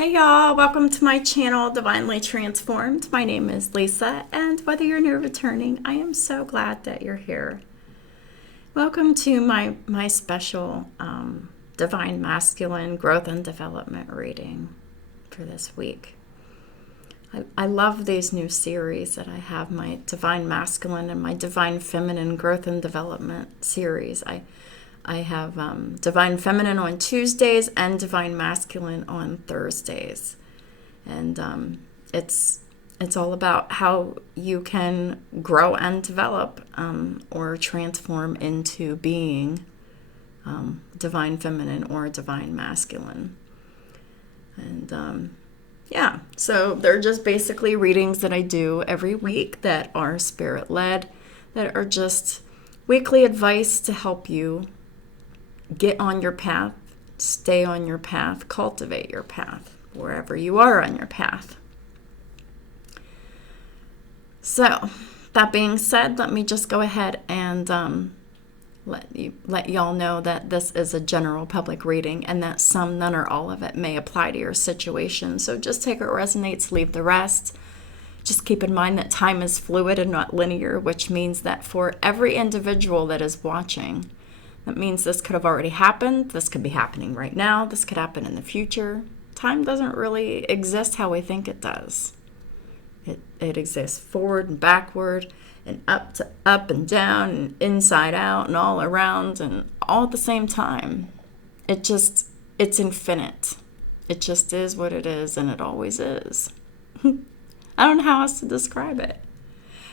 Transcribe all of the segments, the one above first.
Hey y'all, welcome to my channel, Divinely Transformed. My name is Lisa, and whether you're new or returning, I am so glad that you're here. Welcome to my special Divine Masculine Growth and Development reading for this week. I love these new series that I have, my Divine Masculine and my Divine Feminine Growth and Development series. I have Divine Feminine on Tuesdays and Divine Masculine on Thursdays. And it's all about how you can grow and develop or transform into being Divine Feminine or Divine Masculine. And so they're just basically readings that I do every week that are spirit-led, that are just weekly advice to help you get on your path, stay on your path, cultivate your path, wherever you are on your path. So, that being said, let me just go ahead and let y'all know that this is a general public reading and that some, none, or all of it may apply to your situation. So just take what resonates, leave the rest. Just keep in mind that time is fluid and not linear, which means that for every individual that is watching, that means this could have already happened, this could be happening right now, this could happen in the future. Time doesn't really exist how we think it does. It exists forward and backward and up and down and inside out and all around and all at the same time. It's infinite. It just is what it is, and it always is. I don't know how else to describe it.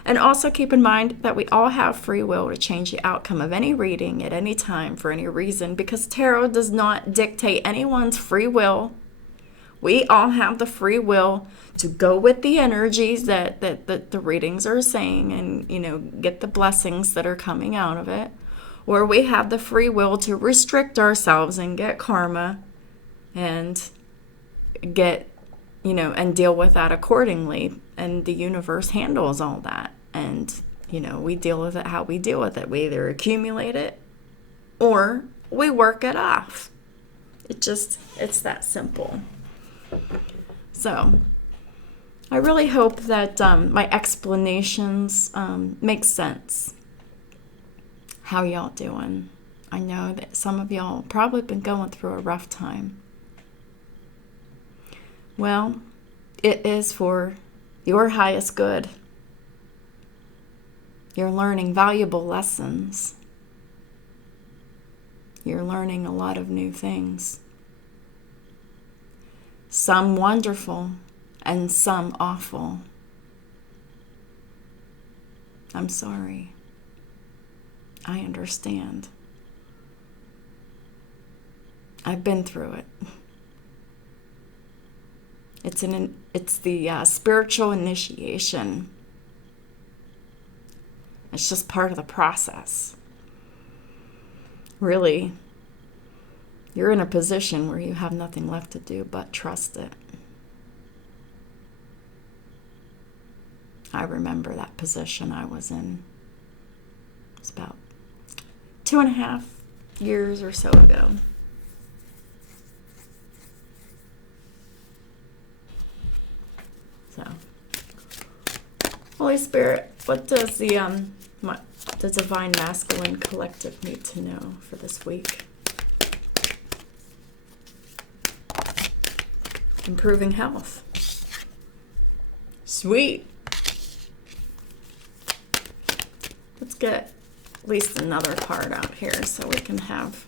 And also keep in mind that we all have free will to change the outcome of any reading at any time for any reason, because tarot does not dictate anyone's free will. We all have the free will to go with the energies that the readings are saying and, get the blessings that are coming out of it. Or we have the free will to restrict ourselves and get karma and get, and deal with that accordingly. And the universe handles all that. And, we deal with it how we deal with it. We either accumulate it or we work it off. It's that simple. So, I really hope that my explanations make sense. How y'all doing? I know that some of y'all probably been going through a rough time. Well, it is for your highest good. You're learning valuable lessons. You're learning a lot of new things. Some wonderful and some awful. I'm sorry. I understand. I've been through it. It's the spiritual initiation. It's just part of the process. Really, you're in a position where you have nothing left to do but trust it. I remember that position I was in. It's about 2.5 years or so ago. So, Holy Spirit, what does the Divine Masculine Collective need to know for this week? Improving health. Sweet. Let's get at least another card out here so we can have.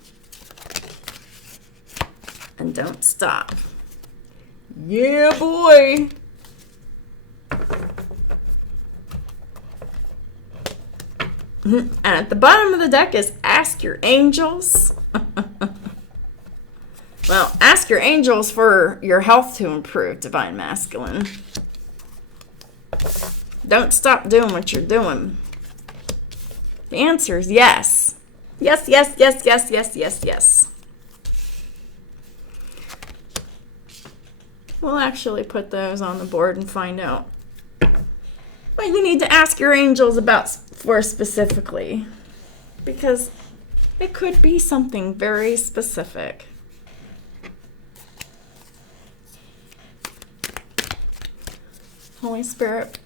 And don't stop. Yeah, boy. And at the bottom of the deck is Ask Your Angels. Well, ask your angels for your health to improve, Divine Masculine. Don't stop doing what you're doing. The answer is yes. Yes, yes, yes, yes, yes, yes, yes. We'll actually put those on the board and find out what you need to ask your angels for specifically. Because it could be something very specific. Holy Spirit,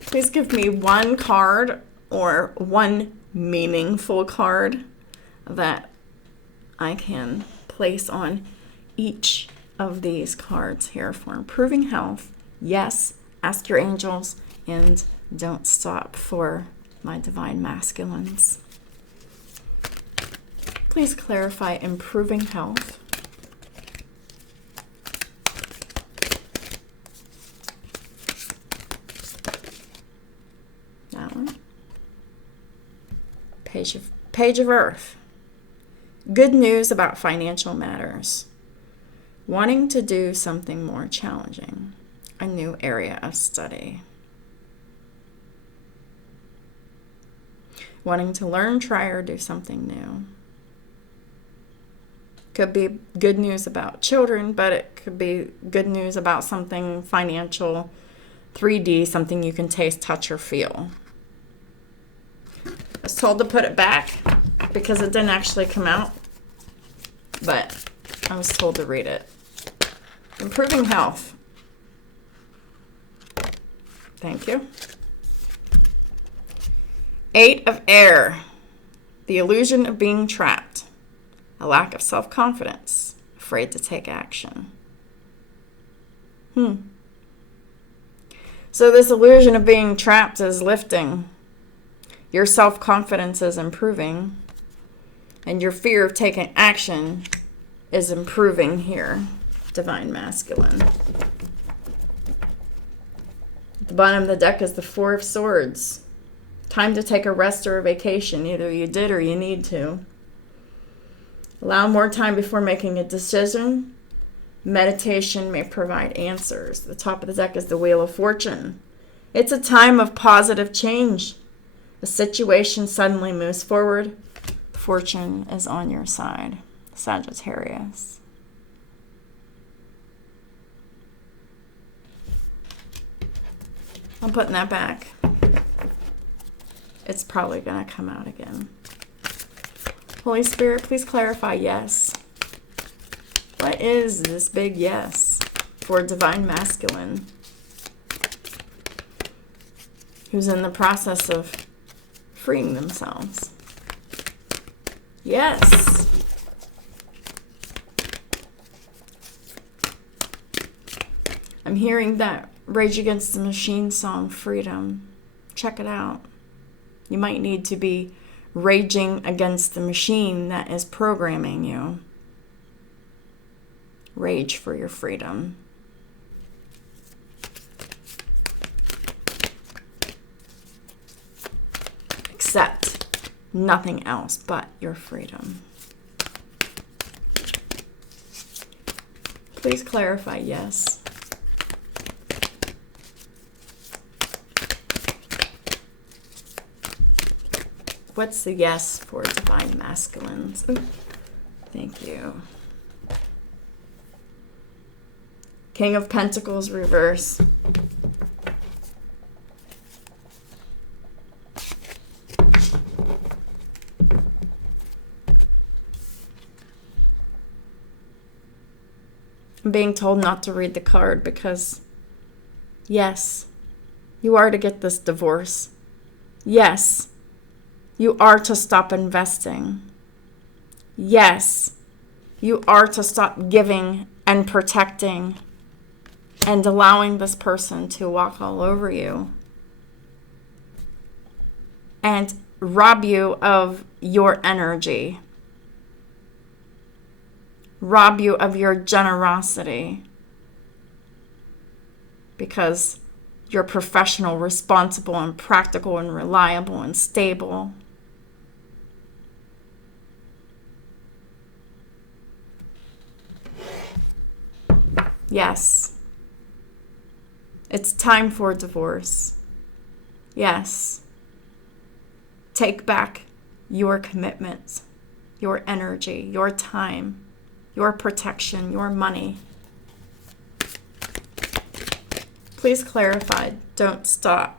please give me one card or one meaningful card that I can place on each of these cards here for improving health. Yes, ask your angels, and don't stop for my divine masculines. Please clarify improving health. That one. Page of Earth. Good news about financial matters. Wanting to do something more challenging. A new area of study. Wanting to learn, try, or do something new. Could be good news about children, but it could be good news about something financial, 3D, something you can taste, touch, or feel. I was told to put it back because it didn't actually come out, but I was told to read it. Improving health. Thank you. 8 of Air. The illusion of being trapped. A lack of self-confidence. Afraid to take action. So this illusion of being trapped is lifting. Your self-confidence is improving. And your fear of taking action is improving here. Divine Masculine. At the bottom of the deck is the 4 of Swords. Time to take a rest or a vacation. Either you did or you need to. Allow more time before making a decision. Meditation may provide answers. The top of the deck is the Wheel of Fortune. It's a time of positive change. A situation suddenly moves forward. Fortune is on your side. Sagittarius. I'm putting that back. It's probably going to come out again. Holy Spirit, please clarify yes. What is this big yes for Divine Masculine who's in the process of freeing themselves? Yes. I'm hearing that Rage Against the Machine song, Freedom. Check it out. You might need to be raging against the machine that is programming you. Rage for your freedom. Accept nothing else but your freedom. Please clarify yes. What's the yes for Divine Masculines? Ooh, thank you. King of Pentacles reverse. I'm being told not to read the card because, yes, you are to get this divorce. Yes, you are to stop investing. Yes, you are to stop giving and protecting and allowing this person to walk all over you and rob you of your energy, rob you of your generosity because you're professional, responsible, and practical, and reliable, and stable. Yes. It's time for divorce. Yes. Take back your commitments, your energy, your time, your protection, your money. Please clarify. Don't stop.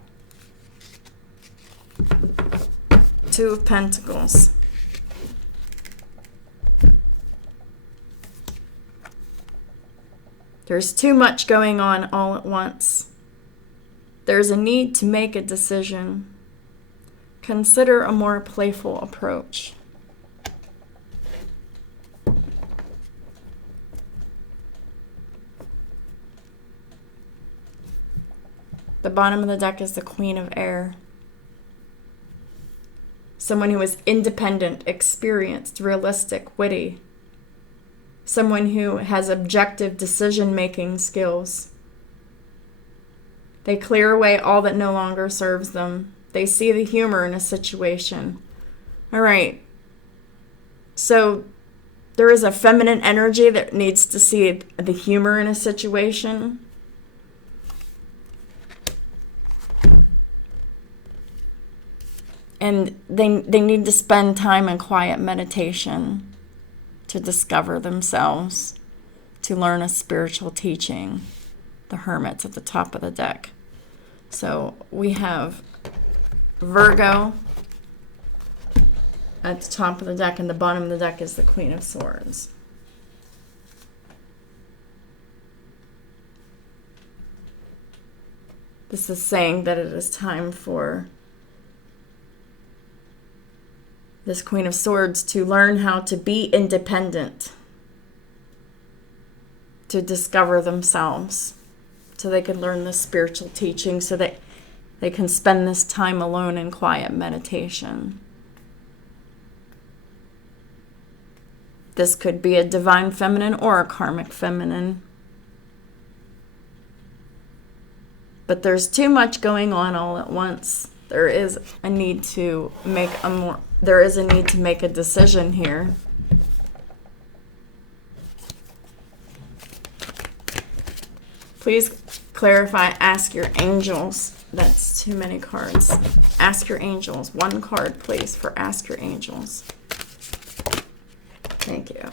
2 of Pentacles. There's too much going on all at once. There's a need to make a decision. Consider a more playful approach. The bottom of the deck is the Queen of Air. Someone who is independent, experienced, realistic, witty. Someone who has objective decision-making skills. They clear away all that no longer serves them. They see the humor in a situation. All right. So there is a feminine energy that needs to see the humor in a situation. And they need to spend time in quiet meditation to discover themselves, to learn a spiritual teaching. The Hermit's at the top of the deck. So we have Virgo at the top of the deck, and the bottom of the deck is the Queen of Swords. This is saying that it is time for this Queen of Swords to learn how to be independent, to discover themselves, so they can learn the spiritual teaching, so that they can spend this time alone in quiet meditation. This could be a divine feminine or a karmic feminine. But there's too much going on all at once. There is a need to make a decision here. Please clarify, ask your angels. That's too many cards. Ask your angels. One card, please, for ask your angels. Thank you.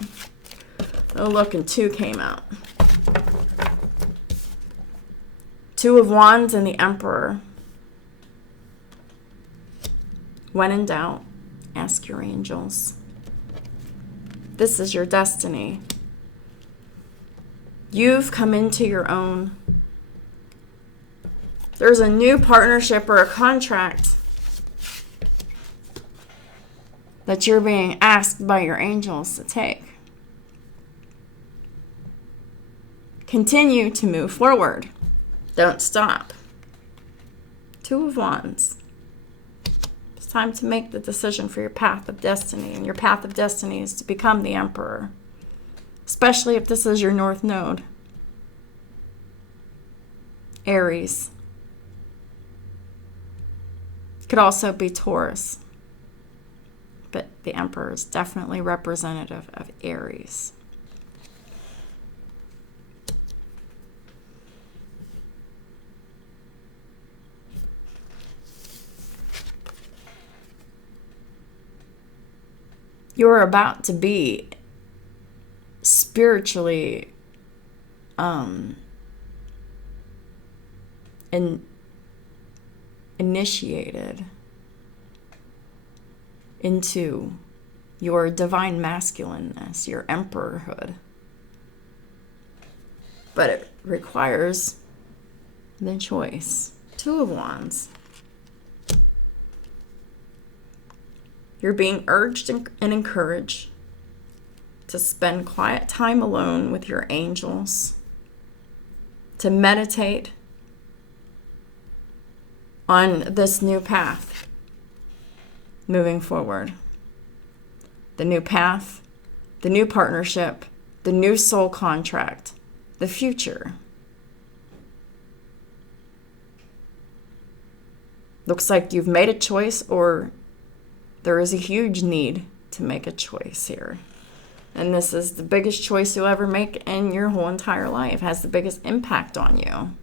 Oh, look, and 2 came out. 2 of Wands and the Emperor. When in doubt, ask your angels. This is your destiny. You've come into your own. There's a new partnership or a contract that you're being asked by your angels to take. Continue to move forward. Don't stop. 2 of Wands. It's time to make the decision for your path of destiny. And your path of destiny is to become the Emperor. Especially if this is your North Node. Aries. Could also be Taurus. But the Emperor is definitely representative of Aries. You're about to be spiritually initiated into your divine masculineness, your emperorhood. But it requires the choice. 2 of Wands. You're being urged and encouraged to spend quiet time alone with your angels, to meditate on this new path moving forward. The new path, the new partnership, the new soul contract, the future. Looks like you've made a choice, or there is a huge need to make a choice here. And this is the biggest choice you'll ever make in your whole entire life. It has the biggest impact on you.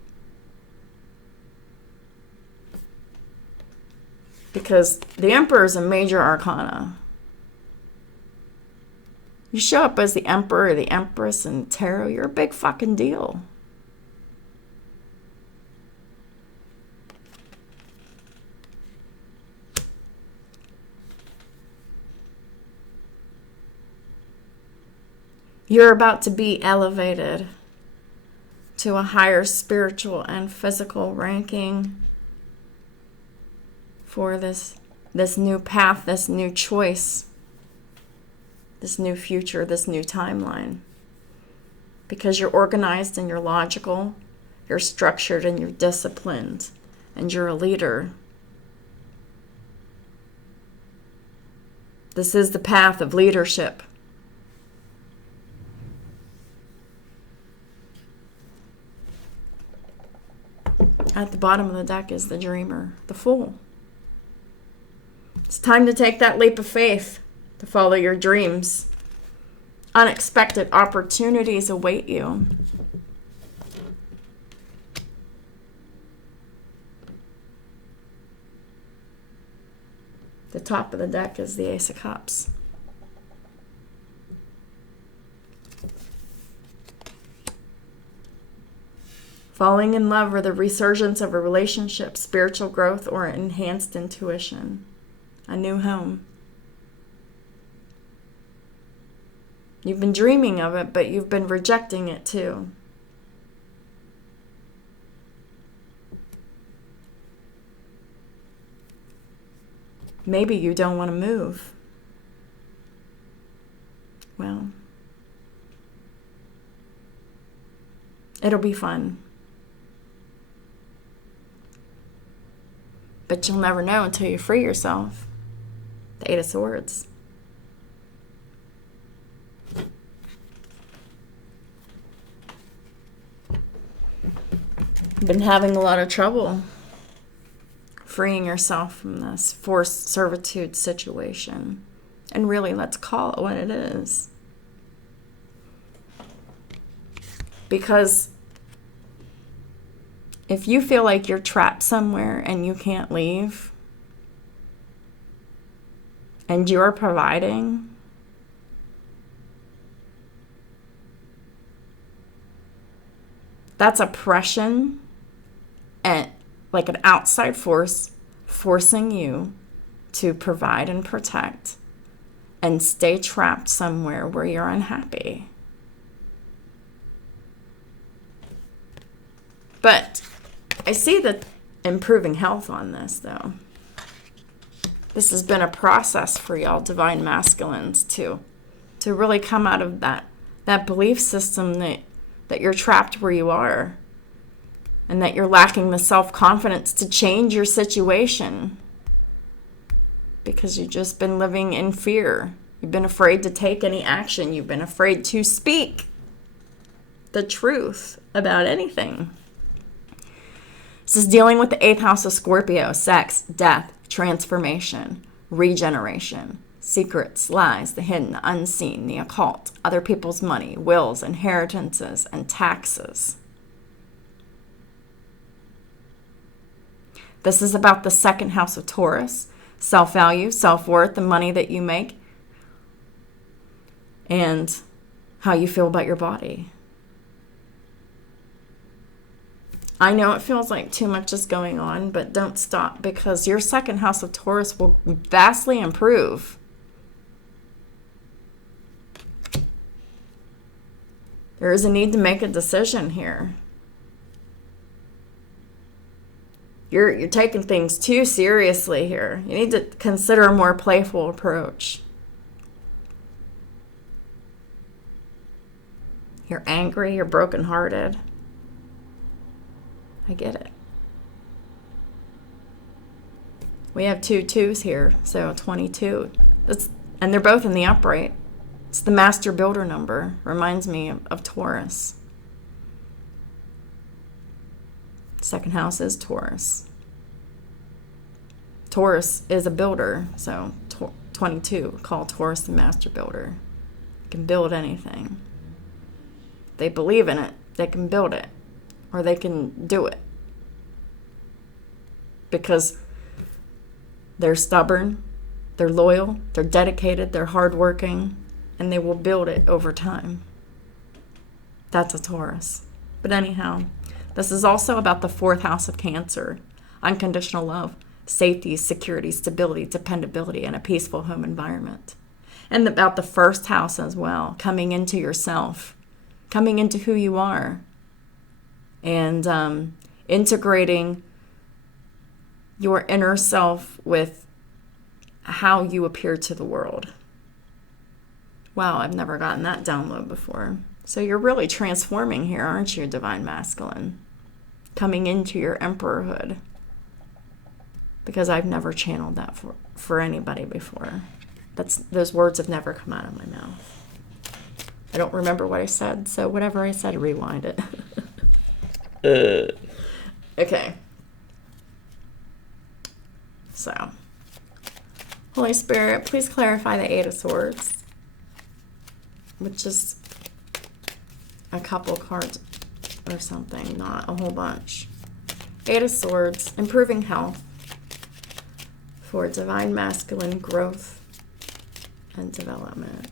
Because the Emperor is a major arcana. You show up as the Emperor or the Empress in tarot, you're a big fucking deal. You're about to be elevated to a higher spiritual and physical ranking for this new path, this new choice, this new future, this new timeline. Because you're organized and you're logical, you're structured and you're disciplined, and you're a leader. This is the path of leadership. At the bottom of the deck is the dreamer, the fool. It's time to take that leap of faith, to follow your dreams. Unexpected opportunities await you. The top of the deck is the Ace of Cups. Falling in love or the resurgence of a relationship, spiritual growth, or enhanced intuition. A new home. You've been dreaming of it, but you've been rejecting it too. Maybe you don't want to move. Well, it'll be fun. But you'll never know until you free yourself. The Eight of Swords. You've been having a lot of trouble freeing yourself from this forced servitude situation. And really, let's call it what it is. Because if you feel like you're trapped somewhere and you can't leave, and you're providing, that's oppression and like an outside force forcing you to provide and protect and stay trapped somewhere where you're unhappy. But I see the improving health on this, though. This has been a process for y'all divine masculines to really come out of that belief system that you're trapped where you are and that you're lacking the self-confidence to change your situation because you've just been living in fear. You've been afraid to take any action. You've been afraid to speak the truth about anything. This is dealing with the 8th house of Scorpio, sex, death, transformation, regeneration, secrets, lies, the hidden, the unseen, the occult, other people's money, wills, inheritances, and taxes. This is about the 2nd house of Taurus, self-value, self-worth, the money that you make, and how you feel about your body. I know it feels like too much is going on, but don't stop because your 2nd house of Taurus will vastly improve. There is a need to make a decision here. You're taking things too seriously here. You need to consider a more playful approach. You're angry, you're brokenhearted. I get it. We have 2 2s here, so 22. And they're both in the upright. It's the master builder number. Reminds me of Taurus. 2nd house is Taurus. Taurus is a builder, so 22. Call Taurus the master builder. Can build anything. If they believe in it, they can build it. Or they can do it. Because they're stubborn, they're loyal, they're dedicated, they're hardworking, and they will build it over time. That's a Taurus. But anyhow, this is also about the 4th house of Cancer. Unconditional love, safety, security, stability, dependability, and a peaceful home environment. And about the 1st house as well, coming into yourself, coming into who you are. and integrating your inner self with how you appear to the world. Wow, I've never gotten that download before. So you're really transforming here, aren't you, Divine Masculine? Coming into your emperorhood. Because I've never channeled that for anybody before. Those words have never come out of my mouth. I don't remember what I said, so whatever I said, rewind it. Okay. So, Holy Spirit, please clarify the Eight of Swords, which is a couple cards or something, not a whole bunch. Eight of Swords, improving health for Divine Masculine growth and development.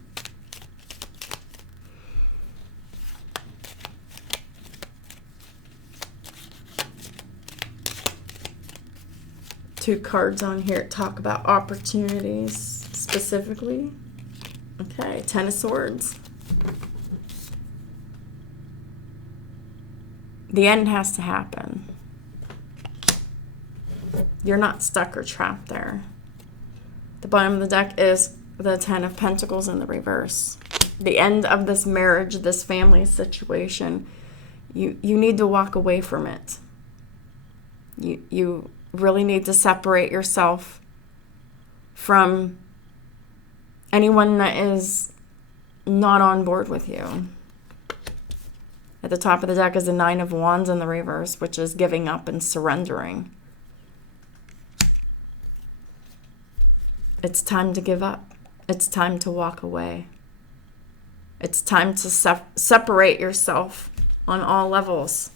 Two cards on here talk about opportunities specifically. Okay, Ten of Swords. The end has to happen. You're not stuck or trapped there. The bottom of the deck is the Ten of Pentacles in the reverse. The end of this marriage, this family situation, you need to walk away from it. You really need to separate yourself from anyone that is not on board with you. At the top of the deck is the Nine of Wands in the reverse, which is giving up and surrendering. It's time to give up. It's time to walk away. It's time to separate yourself on all levels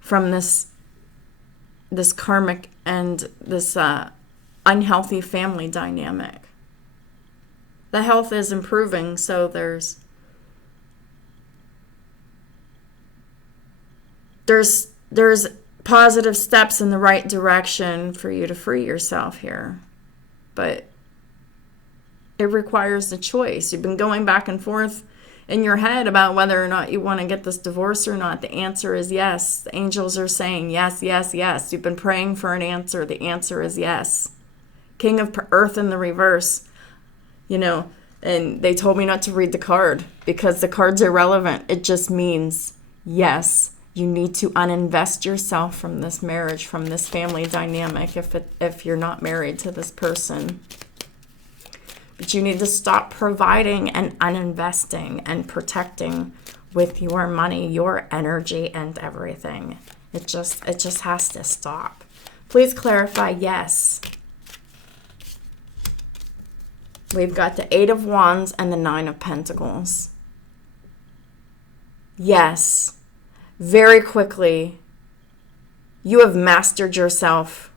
from this karmic and this unhealthy family dynamic. The health is improving, so there's positive steps in the right direction for you to free yourself here. But it requires a choice. You've been going back and forth in your head about whether or not you want to get this divorce or not. The answer is yes. The angels are saying yes, yes, yes. You've been praying for an answer. The answer is yes. King of Earth in the reverse, and they told me not to read the card because the card's irrelevant. It just means yes. You need to uninvest yourself from this marriage, from this family dynamic if you're not married to this person. But you need to stop providing and uninvesting and protecting with your money, your energy, and everything. It just has to stop. Please clarify yes. We've got the Eight of Wands and the Nine of Pentacles. Yes. Very quickly, you have mastered yourself.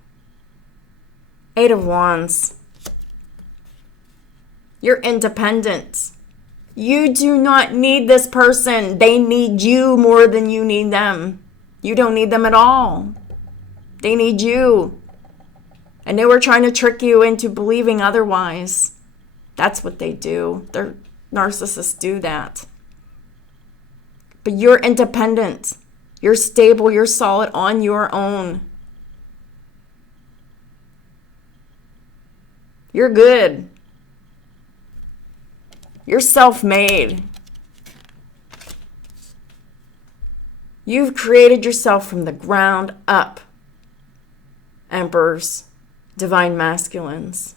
Eight of Wands. You're independent. You do not need this person. They need you more than you need them. You don't need them at all. They need you. And they were trying to trick you into believing otherwise. That's what they do. Narcissists do that. But you're independent. You're stable. You're solid on your own. You're good. You're self-made. You've created yourself from the ground up. Emperors, Divine Masculines.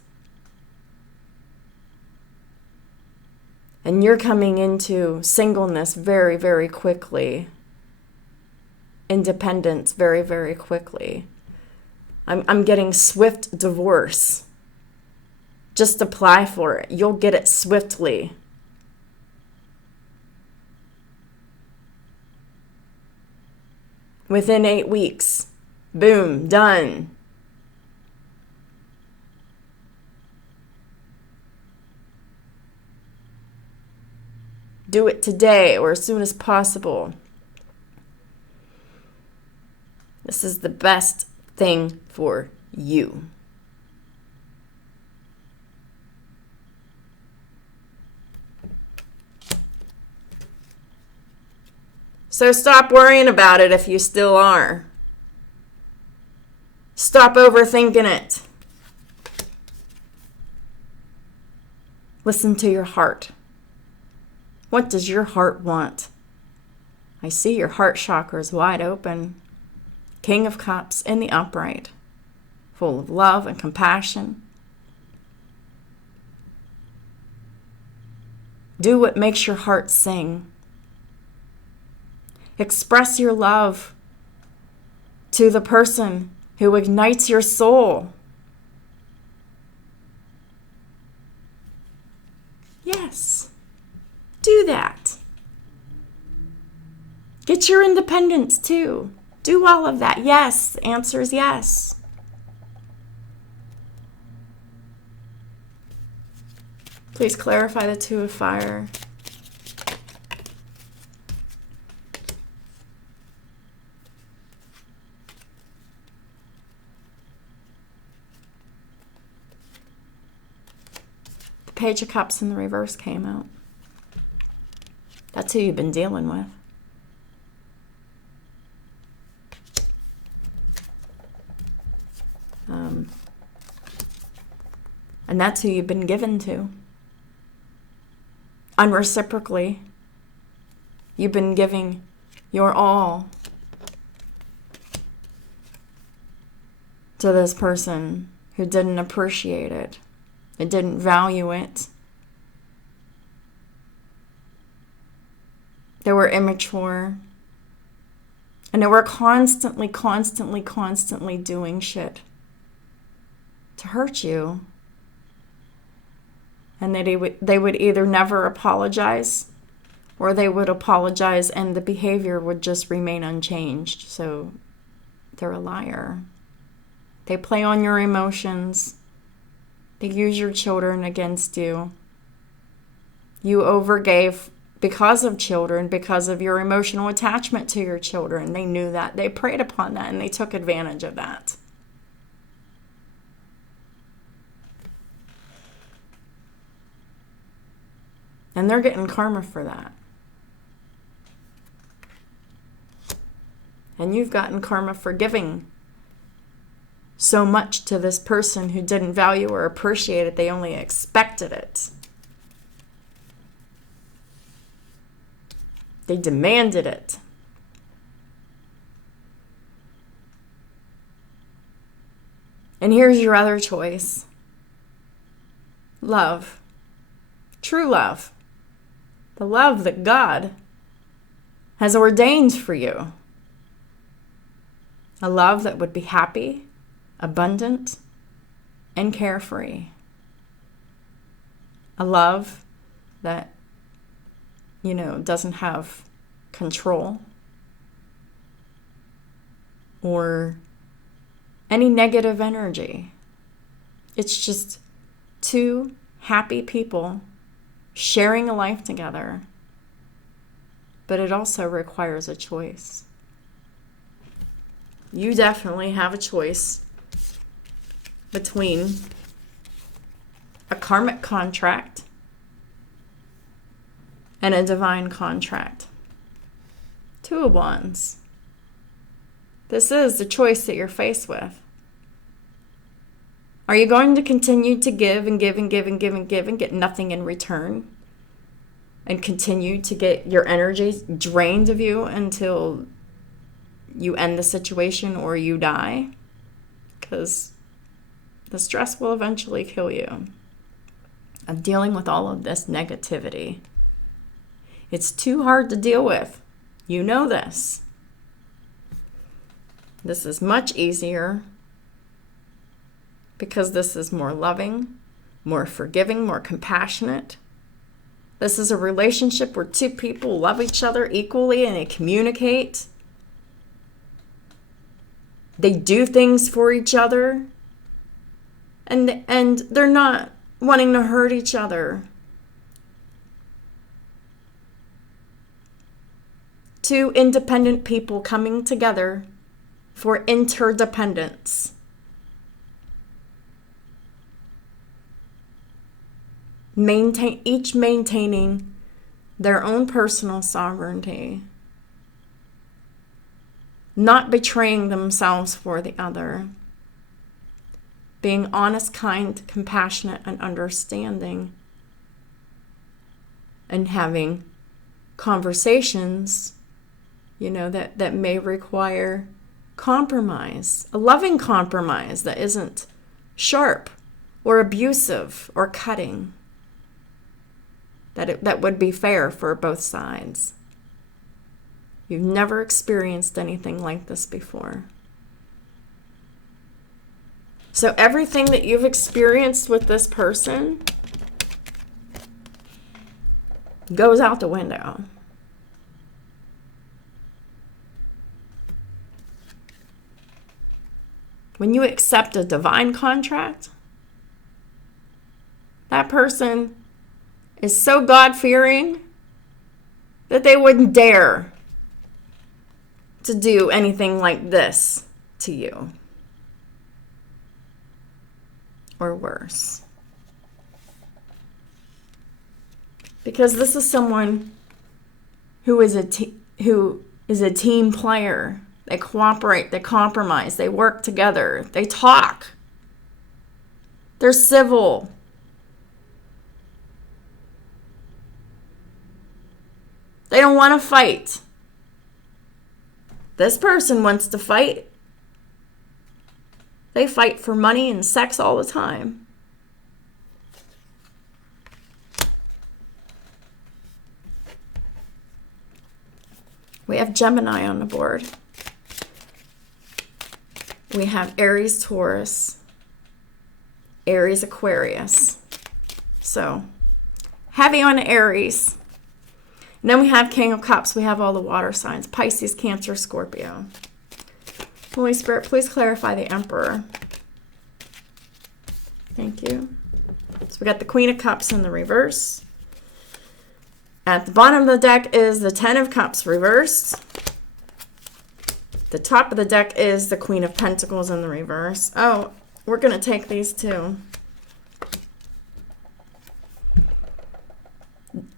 And you're coming into singleness very, very quickly. Independence very, very quickly. I'm getting swift divorce. Just apply for it. You'll get it swiftly. Within 8 weeks. Boom, done. Do it today or as soon as possible. This is the best thing for you. So stop worrying about it if you still are. Stop overthinking it. Listen to your heart. What does your heart want? I see your heart chakra is wide open. King of Cups in the upright, full of love and compassion. Do what makes your heart sing. Express your love to the person who ignites your soul. Yes, do that. Get your independence too. Do all of that. Yes, the answer is yes. Please clarify the Two of Fire. The Page of Cups in the reverse came out. That's who you've been dealing with. And that's who you've been given to. Unreciprocally, you've been giving your all to this person who didn't appreciate it. It didn't value it. They were immature. And they were constantly doing shit to hurt you. And they would either never apologize, or they would apologize and the behavior would just remain unchanged. So they're a liar. They play on your emotions. They use your children against you. You overgave because of children, because of your emotional attachment to your children. They knew that. They preyed upon that and they took advantage of that. And they're getting karma for that. And you've gotten karma for giving so much to this person who didn't value or appreciate it. They only expected it. They demanded it. And here's your other choice. Love. True love. The love that God has ordained for you. A love that would be happy, abundant, and carefree. A love that, doesn't have control or any negative energy. It's just two happy people sharing a life together, but it also requires a choice. You definitely have a choice between a karmic contract and a divine contract. Two of Wands. This is the choice that you're faced with. Are you going to continue to give and give and give and give and give and get nothing in return? And continue to get your energy drained of you until you end the situation or you die? Because the stress will eventually kill you of dealing with all of this negativity. It's too hard to deal with. You know this. This is much easier because this is more loving, more forgiving, more compassionate. This is a relationship where two people love each other equally and they communicate. They do things for each other. And they're not wanting to hurt each other. Two independent people coming together for interdependence. Each maintaining their own personal sovereignty not betraying themselves for the other, being honest, kind, compassionate, and understanding, and having conversations, that may require compromise, a loving compromise that isn't sharp or abusive or cutting, that would be fair for both sides. You've never experienced anything like this before. So everything that you've experienced with this person goes out the window. When you accept a divine contract, that person is so God-fearing that they wouldn't dare to do anything like this to you, or worse. Because this is someone who is a team player. They cooperate, they compromise, they work together, they talk. They're civil. They don't want to fight. This person wants to fight. They fight for money and sex all the time. We have Gemini on the board. We have Aries, Taurus, Aries, Aquarius. So, heavy on Aries. And then we have King of Cups. We have all the water signs. Pisces, Cancer, Scorpio. Holy Spirit, please clarify the Emperor. Thank you. So we got the Queen of Cups in the reverse. At the bottom of the deck is the Ten of Cups reversed. The top of the deck is the Queen of Pentacles in the reverse. Oh, we're going to take these too.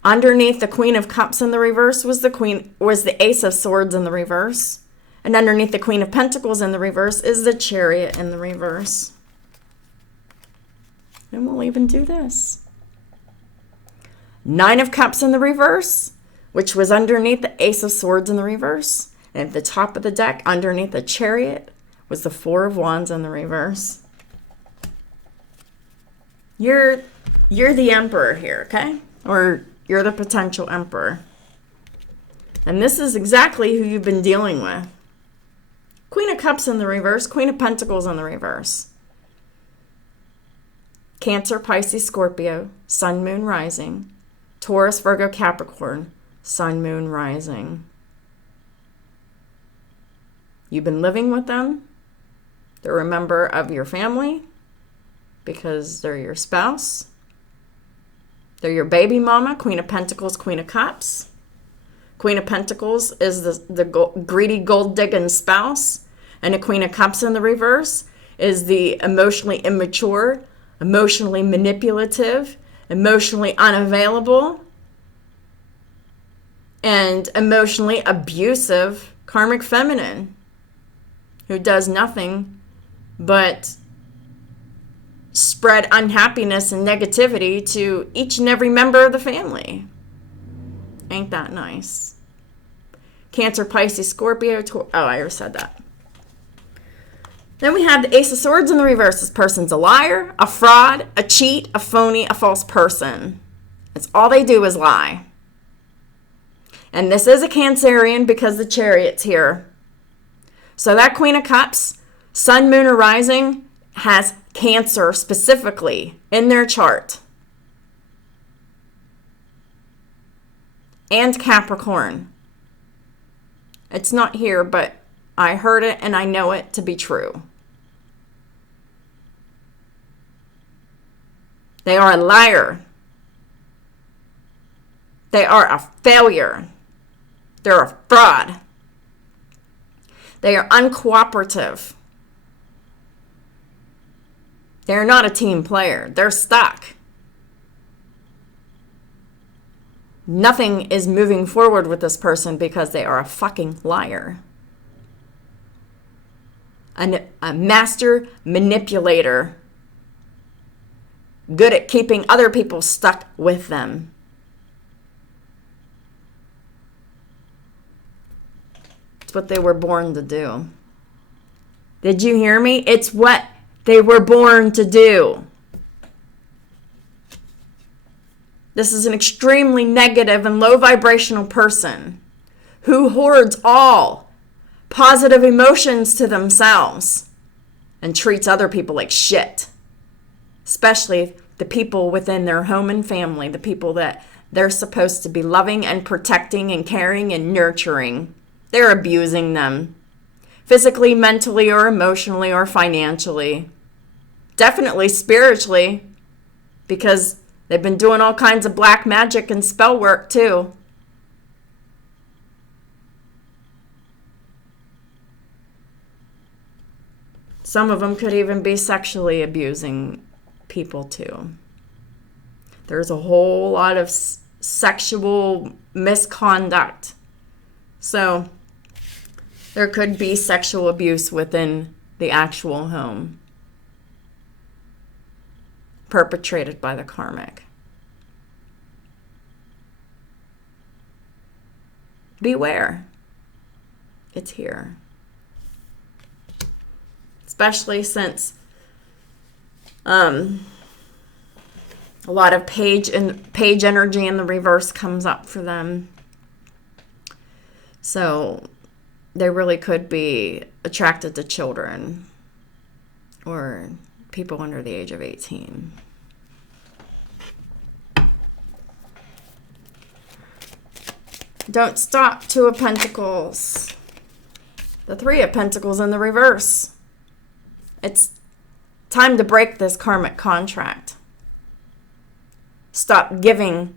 Underneath the Queen of Cups in the reverse was the Ace of Swords in the reverse. And underneath the Queen of Pentacles in the reverse is the Chariot in the reverse. And we'll even do this. Nine of Cups in the reverse, which was underneath the Ace of Swords in the reverse. And at the top of the deck, underneath the Chariot, was the Four of Wands in the reverse. You're the Emperor here, okay? Or you're the potential Emperor. And this is exactly who you've been dealing with. Queen of Cups in the reverse, Queen of Pentacles in the reverse. Cancer, Pisces, Scorpio, Sun, Moon, Rising. Taurus, Virgo, Capricorn, Sun, Moon, Rising. You've been living with them. They're a member of your family because they're your spouse. They're your baby mama, Queen of Pentacles, Queen of Cups. Queen of Pentacles is the greedy, gold-digging spouse. And the Queen of Cups in the reverse is the emotionally immature, emotionally manipulative, emotionally unavailable, and emotionally abusive karmic feminine who does nothing but spread unhappiness and negativity to each and every member of the family. Ain't that nice? Cancer, Pisces, Scorpio, I already said that. Then we have the Ace of Swords in the reverse. This person's a liar, a fraud, a cheat, a phony, a false person. That's all they do is lie. And this is a Cancerian because the Chariot's here. So that Queen of Cups, Sun, Moon, or Rising, has Cancer specifically in their chart. And Capricorn. It's not here, but I heard it and I know it to be true. They are a liar. They are a failure. They're a fraud. They are uncooperative. They're not a team player. They're stuck. Nothing is moving forward with this person because they are a fucking liar. a master manipulator, good at keeping other people stuck with them. It's what they were born to do. Did you hear me? It's what they were born to do. This is an extremely negative and low vibrational person who hoards all positive emotions to themselves and treats other people like shit. Especially the people within their home and family, the people that they're supposed to be loving and protecting and caring and nurturing. They're abusing them. Physically, mentally, or emotionally, or financially. Definitely spiritually, because they've been doing all kinds of black magic and spell work too. Some of them could even be sexually abusing people too. There's a whole lot of sexual misconduct. So there could be sexual abuse within the actual home, perpetrated by the karmic. Beware. It's here. Especially since a lot of page energy in the reverse comes up for them. So they really could be attracted to children or people under the age of 18. Don't stop. Two of Pentacles. The Three of Pentacles in the reverse. It's time to break this karmic contract. Stop giving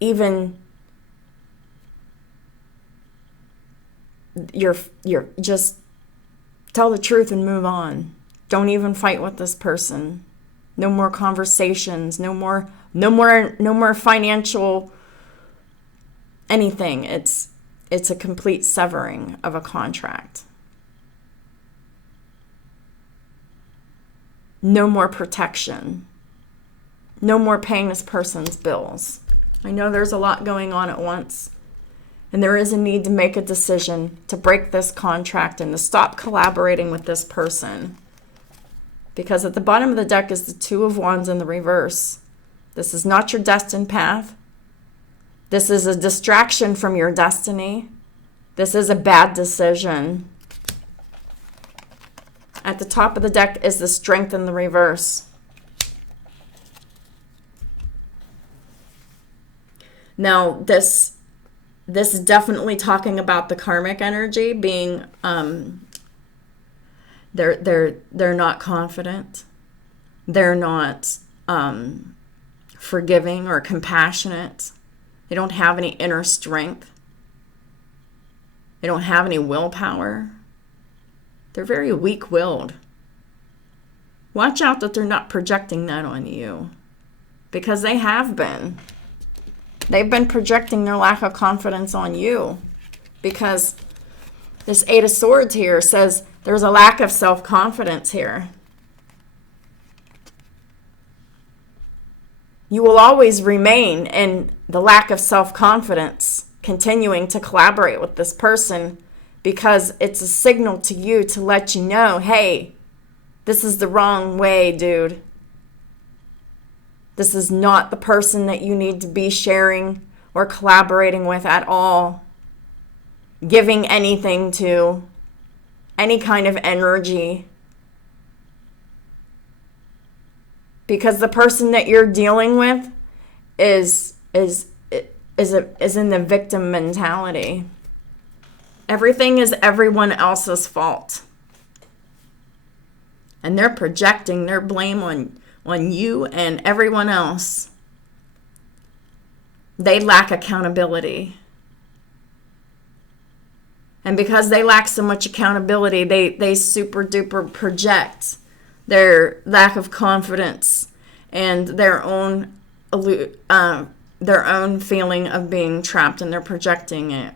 even your just tell the truth and move on. Don't even fight with this person. No more conversations, no more financial anything. It's a complete severing of a contract. No more protection. No more paying this person's bills. I know there's a lot going on at once. And there is a need to make a decision to break this contract and to stop collaborating with this person. Because at the bottom of the deck is the Two of Wands in the reverse. This is not your destined path. This is a distraction from your destiny. This is a bad decision. At the top of the deck is the Strength in the reverse. Now, this is definitely talking about the karmic energy being they're not confident. They're not forgiving or compassionate. They don't have any inner strength. They don't have any willpower. They're very weak-willed. Watch out that they're not projecting that on you, because they have been. They've been projecting their lack of confidence on you, because this Eight of Swords here says there's a lack of self-confidence here. You will always remain in the lack of self-confidence, continuing to collaborate with this person, because it's a signal to you to let you know, hey, this is the wrong way, dude. This is not the person that you need to be sharing or collaborating with at all. Giving anything to, any kind of energy. Because the person that you're dealing with is in the victim mentality. Everything is everyone else's fault. And they're projecting their blame on you and everyone else. They lack accountability. And because they lack so much accountability, they super duper project their lack of confidence and their own feeling of being trapped, and they're projecting it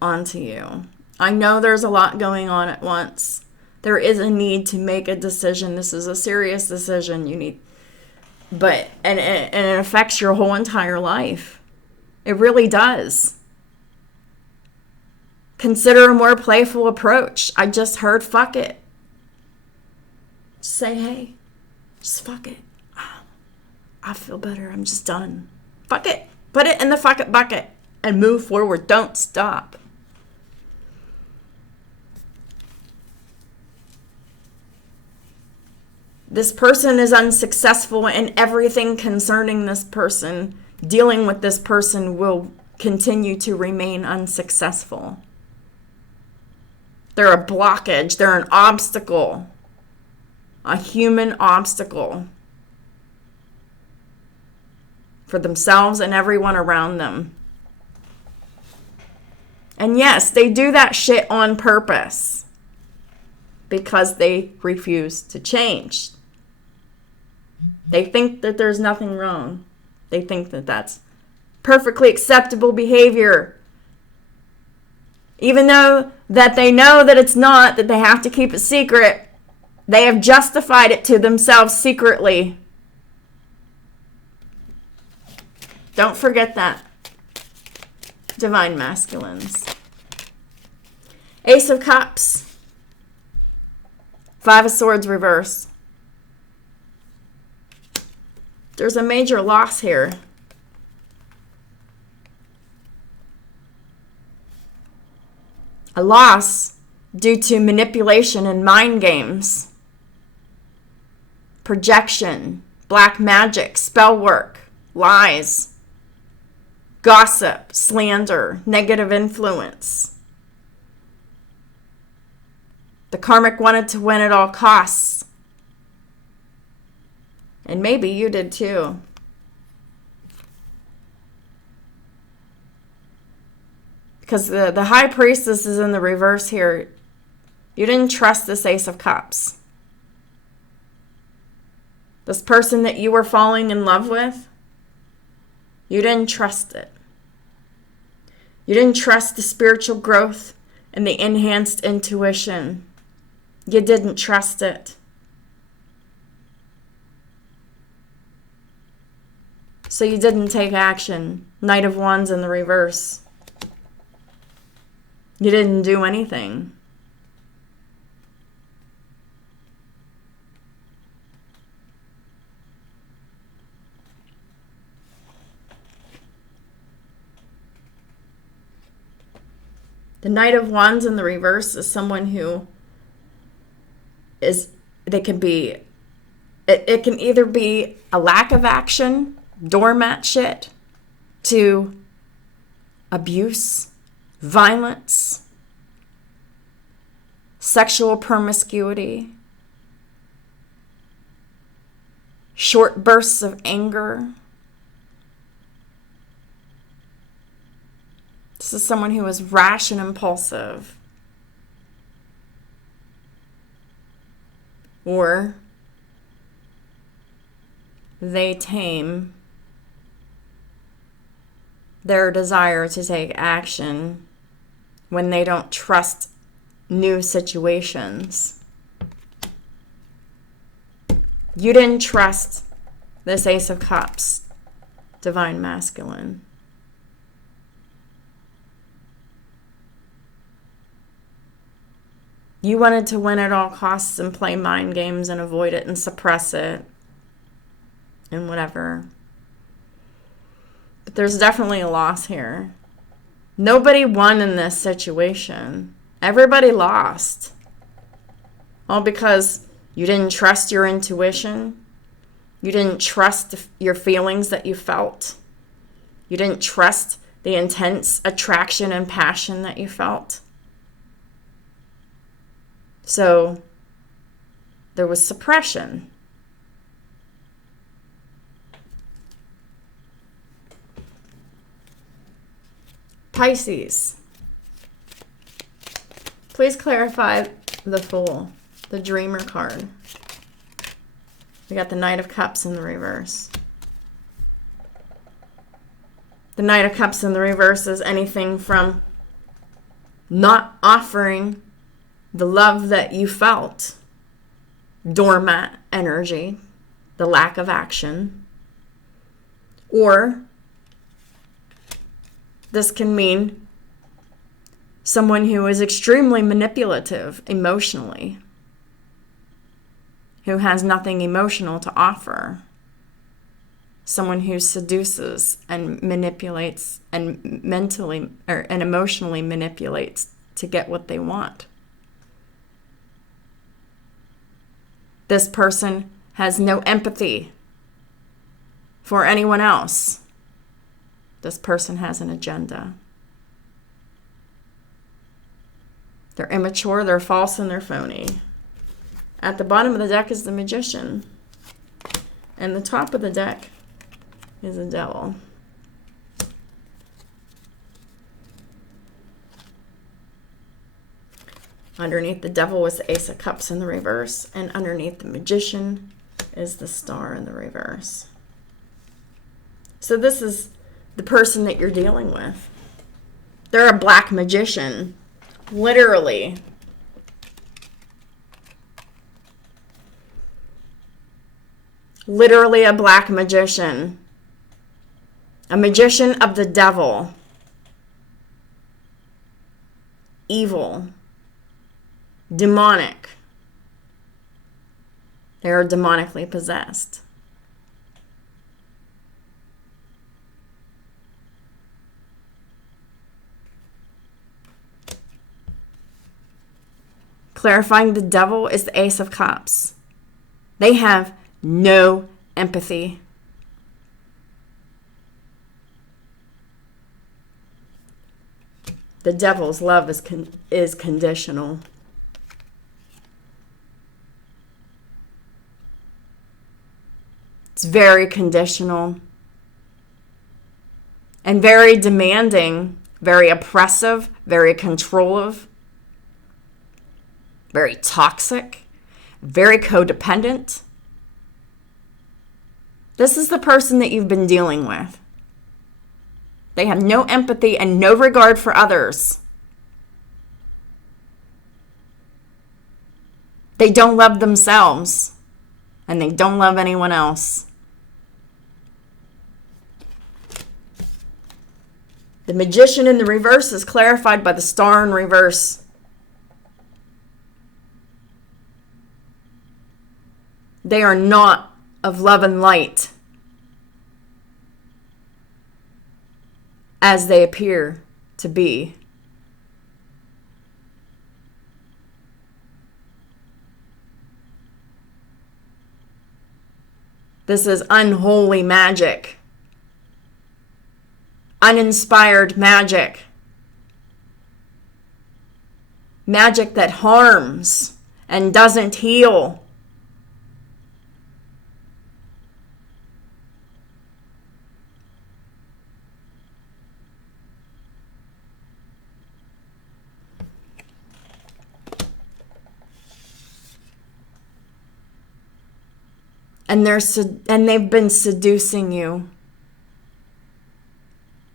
onto you. I know there's a lot going on at once. There is a need to make a decision. This is a serious decision you need. And it affects your whole entire life. It really does. Consider a more playful approach. I just heard fuck it. Say, hey, just fuck it. I feel better. I'm just done. Fuck it. Put it in the fuck it bucket and move forward. Don't stop. This person is unsuccessful, and everything concerning this person, dealing with this person, will continue to remain unsuccessful. They're a blockage. They're an obstacle. A human obstacle for themselves and everyone around them. And yes, they do that shit on purpose because they refuse to change. They think that there's nothing wrong. They think that that's perfectly acceptable behavior. Even though that they know that it's not, that they have to keep it secret, they have justified it to themselves secretly. Don't forget that. Divine masculines. Ace of Cups. Five of Swords reverse. There's a major loss here. A loss due to manipulation and mind games. Projection, black magic, spell work, lies, gossip, slander, negative influence. The karmic wanted to win at all costs. And maybe you did too. Because the High Priestess is in the reverse here. You didn't trust this Ace of Cups. This person that you were falling in love with, you didn't trust it. You didn't trust the spiritual growth and the enhanced intuition. You didn't trust it. So you didn't take action. Knight of Wands in the reverse. You didn't do anything. The Knight of Wands in the reverse is someone who it can either be a lack of action, doormat shit, to abuse, violence, sexual promiscuity, short bursts of anger. This is someone who is rash and impulsive. Or they tame their desire to take action when they don't trust new situations. You didn't trust this Ace of Cups, Divine Masculine. You wanted to win at all costs and play mind games and avoid it and suppress it and whatever. But there's definitely a loss here. Nobody won in this situation. Everybody lost. All because you didn't trust your intuition. You didn't trust your feelings that you felt. You didn't trust the intense attraction and passion that you felt. So there was suppression. Pisces. Please clarify the Fool, the Dreamer card. We got the Knight of Cups in the reverse. The Knight of Cups in the reverse is anything from not offering the love that you felt, dormant energy, the lack of action. Or this can mean someone who is extremely manipulative emotionally, who has nothing emotional to offer. Someone who seduces and manipulates and mentally and emotionally manipulates to get what they want. This person has no empathy for anyone else. This person has an agenda. They're immature, they're false, and they're phony. At the bottom of the deck is the Magician. And the top of the deck is the Devil. Underneath the Devil was the Ace of Cups in the reverse, and underneath the Magician is the Star in the reverse. So this is the person that you're dealing with. They're a black magician, literally. Literally a black magician. A magician of the devil. Evil. Demonic. They are demonically possessed. Clarifying the Devil is the Ace of Cups. They have no empathy. The Devil's love is conditional. It's very conditional and very demanding, very oppressive, very controlling, very toxic, very codependent. This is the person that you've been dealing with. They have no empathy and no regard for others. They don't love themselves, and they don't love anyone else. The Magician in the reverse is clarified by the Star in reverse. They are not of love and light as they appear to be. This is unholy magic, uninspired magic, magic that harms and doesn't heal. And they've been seducing you.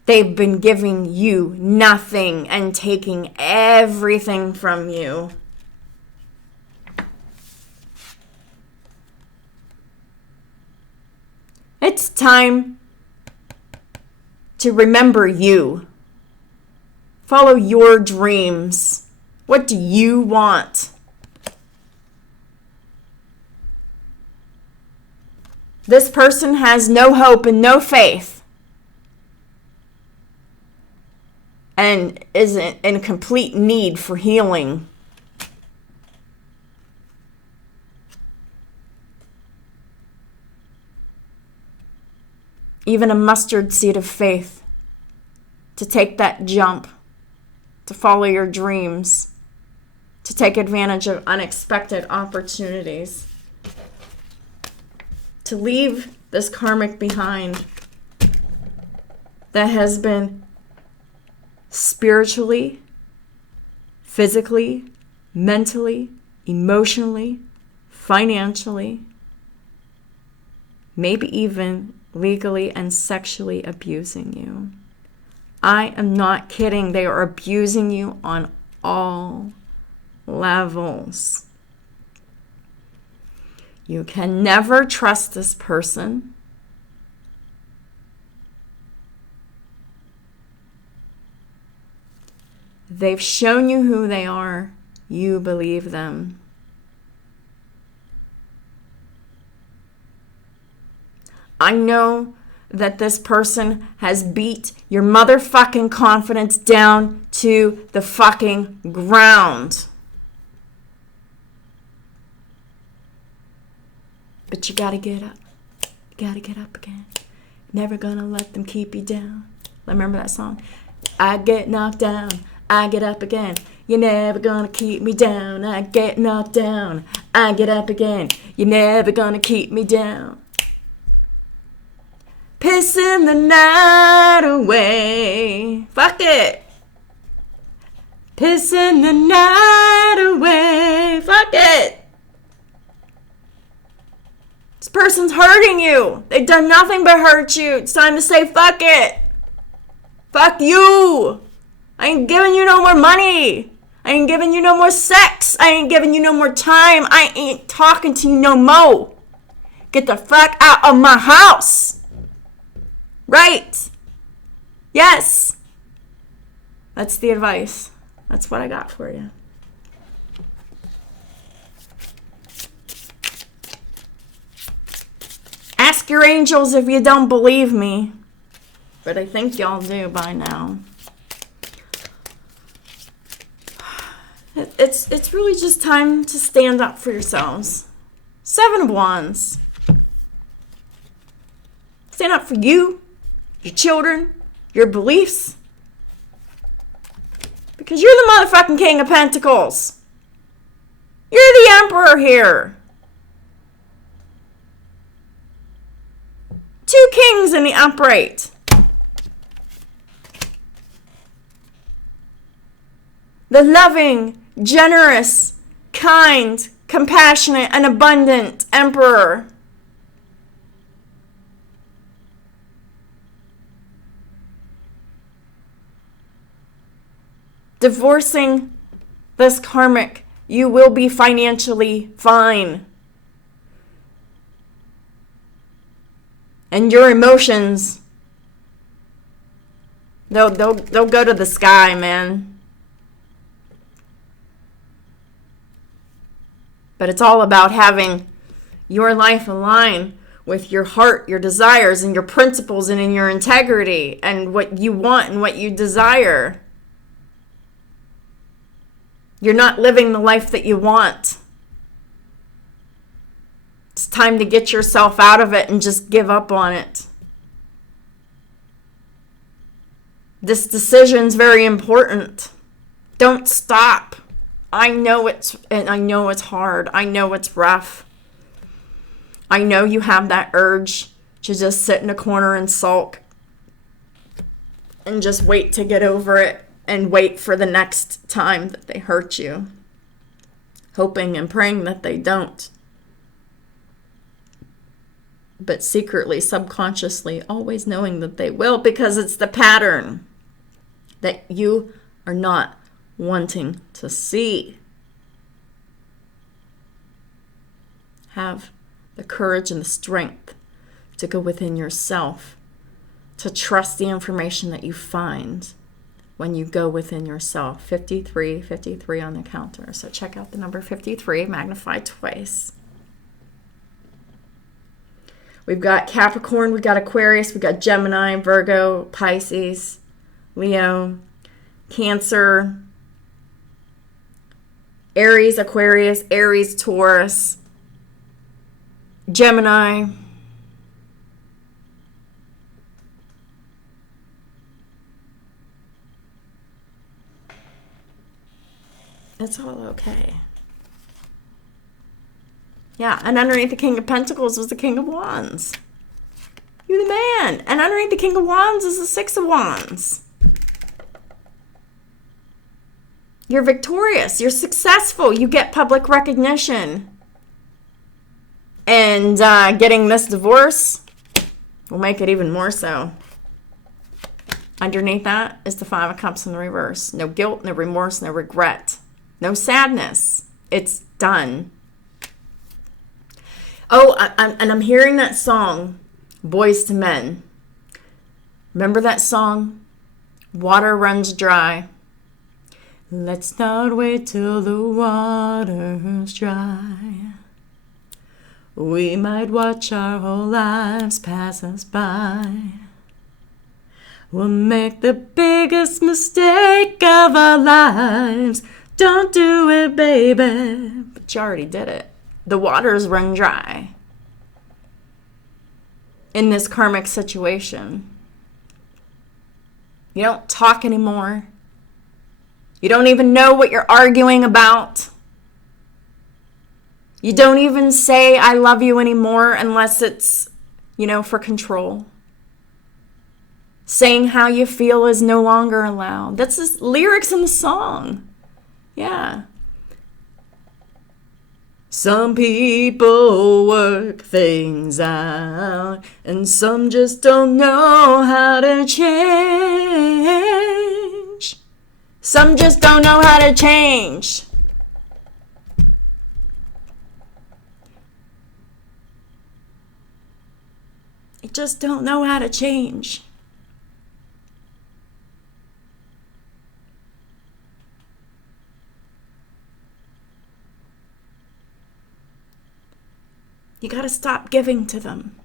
They've been giving you nothing and taking everything from you. It's time to remember you. Follow your dreams. What do you want? This person has no hope and no faith and is in complete need for healing. Even a mustard seed of faith to take that jump, to follow your dreams, to take advantage of unexpected opportunities. To leave this karmic behind that has been spiritually, physically, mentally, emotionally, financially, maybe even legally and sexually abusing you. I am not kidding. They are abusing you on all levels. You can never trust this person. They've shown you who they are. You believe them. I know that this person has beat your motherfucking confidence down to the fucking ground. But you gotta get up. You gotta get up again. Never gonna let them keep you down. Remember that song? I get knocked down, I get up again. You're never gonna keep me down. I get knocked down, I get up again. You're never gonna keep me down. Pissing the night away. Fuck it. Pissing the night away. Fuck it. This person's hurting you. They've done nothing but hurt you. It's time to say fuck it. Fuck you. I ain't giving you no more money. I ain't giving you no more sex. I ain't giving you no more time. I ain't talking to you no more. Get the fuck out of my house. Right. Yes. That's the advice. That's what I got for you. Ask your angels if you don't believe me. But I think y'all do by now. It's really just time to stand up for yourselves. 7 of Wands. Stand up for you, your children, your beliefs. Because you're the motherfucking King of Pentacles. You're the Emperor here. 2 kings in the upright. The loving, generous, kind, compassionate, and abundant Emperor. Divorcing this karmic, you will be financially fine. And your emotions, they'll go to the sky, man. But it's all about having your life align with your heart, your desires, and your principles, and in your integrity, and what you want and what you desire. You're not living the life that you want. It's time to get yourself out of it and just give up on it. This decision's very important. Don't stop. I know it's hard. I know it's rough. I know you have that urge to just sit in a corner and sulk and just wait to get over it and wait for the next time that they hurt you, hoping and praying that they don't. But secretly, subconsciously, always knowing that they will, because it's the pattern that you are not wanting to see. Have the courage and the strength to go within yourself, to trust the information that you find when you go within yourself. 53 on the counter. So check out the number 53, magnified twice. We've got Capricorn, we've got Aquarius, we've got Gemini, Virgo, Pisces, Leo, Cancer, Aries, Aquarius, Aries, Taurus, Gemini, it's all okay. Yeah, and underneath the King of Pentacles was the King of Wands. You're the man. And underneath the King of Wands is the 6 of Wands. You're victorious. You're successful. You get public recognition. And getting this divorce will make it even more so. Underneath that is the 5 of Cups in the reverse. No guilt, no remorse, no regret. No sadness. It's done. Oh, I'm hearing that song, Boys to Men. Remember that song? Water runs dry. Let's not wait till the water's dry. We might watch our whole lives pass us by. We'll make the biggest mistake of our lives. Don't do it, baby. But you already did it. The waters run dry in this karmic situation. You don't talk anymore. You don't even know what you're arguing about. You don't even say I love you anymore unless it's, for control. Saying how you feel is no longer allowed. That's the lyrics in the song. Yeah. Some people work things out, and some just don't know how to change. Some just don't know how to change. They just don't know how to change. You got to stop giving to them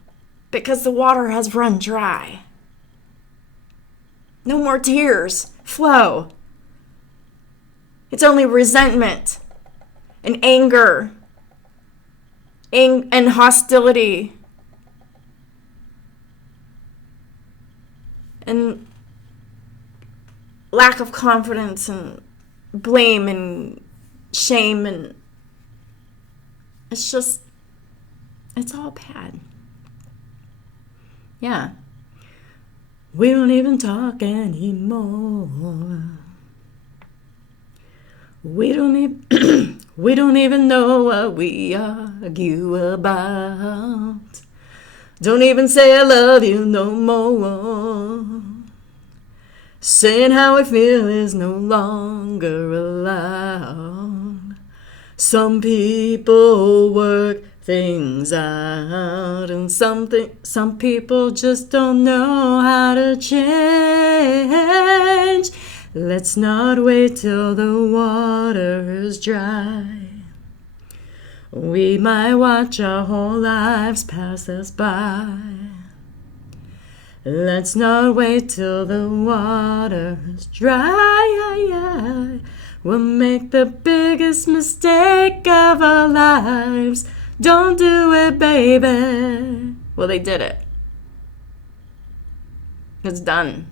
because the water has run dry. No more tears flow. It's only resentment and anger and hostility and lack of confidence and blame and shame, and it's all bad. Yeah. We don't even talk anymore. We don't even know what we argue about. Don't even say I love you no more. Saying how I feel is no longer allowed. Some people work things out, and some people just don't know how to change. Let's not wait till the water is dry. We might watch our whole lives pass us by. Let's not wait till the water is dry. We'll make the biggest mistake of our lives. Don't do it, baby. Well, they did it. It's done.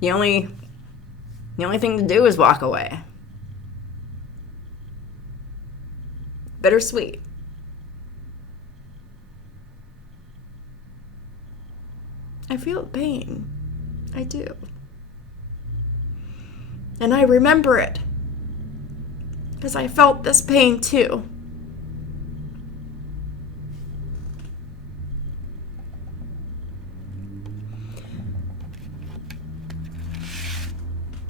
The only thing to do is walk away. Bittersweet. I feel pain. I do. And I remember it. Because I felt this pain too.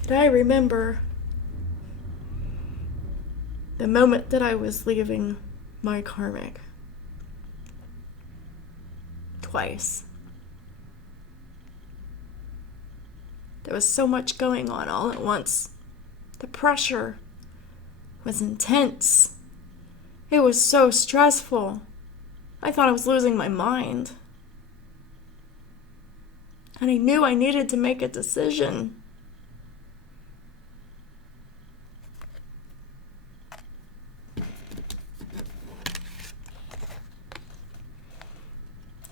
And I remember the moment that I was leaving my karmic. Twice. There was so much going on all at once. The pressure was intense. It was so stressful. I thought I was losing my mind. And I knew I needed to make a decision.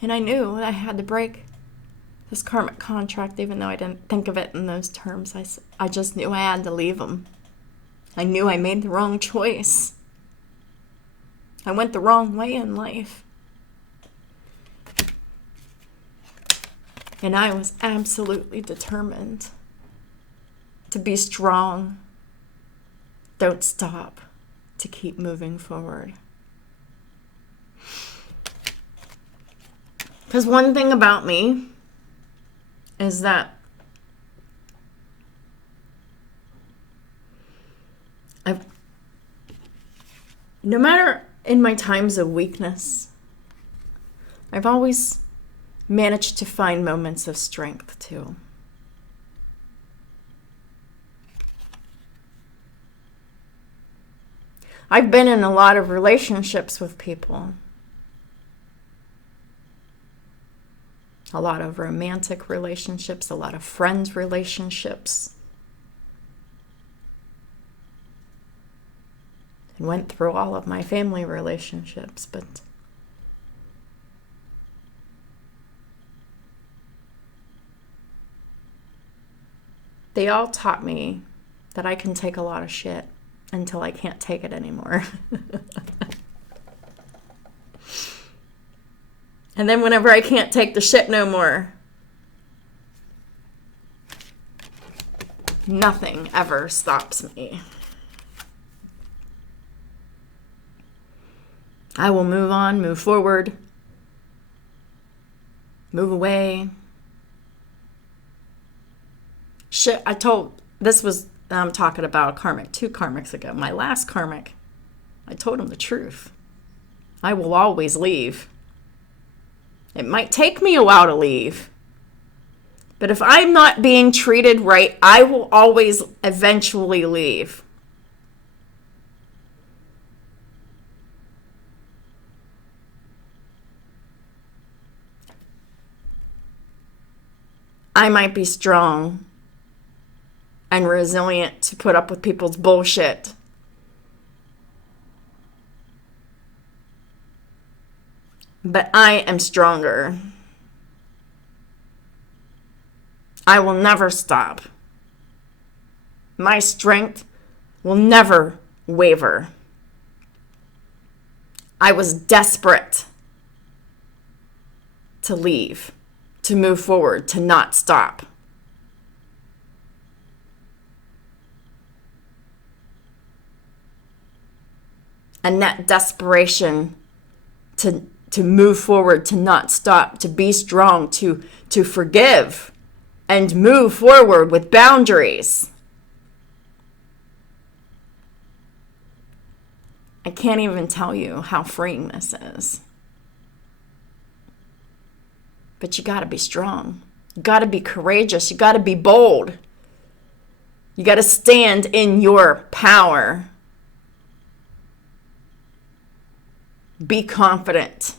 And I knew that I had to break this karmic contract, even though I didn't think of it in those terms. I just knew I had to leave him. I knew I made the wrong choice. I went the wrong way in life. And I was absolutely determined to be strong. Don't stop. To keep moving forward. Because one thing about me is that no matter in my times of weakness, I've always managed to find moments of strength too. I've been in a lot of relationships with people. A lot of romantic relationships, a lot of friends relationships. And went through all of my family relationships, but they all taught me that I can take a lot of shit until I can't take it anymore. And then whenever I can't take the shit no more, nothing ever stops me. I will move on, move forward, move away. Shit, I'm talking about a karmic 2 karmics ago. My last karmic, I told him the truth. I will always leave. It might take me a while to leave. But if I'm not being treated right, I will always eventually leave. I might be strong and resilient to put up with people's bullshit. But I am stronger. I will never stop. My strength will never waver. I was desperate to leave, to move forward, to not stop. And that desperation to move forward, to not stop, to be strong, to forgive, and move forward with boundaries. I can't even tell you how freeing this is. But you got to be strong. You got to be courageous. You got to be bold. You got to stand in your power. Be confident.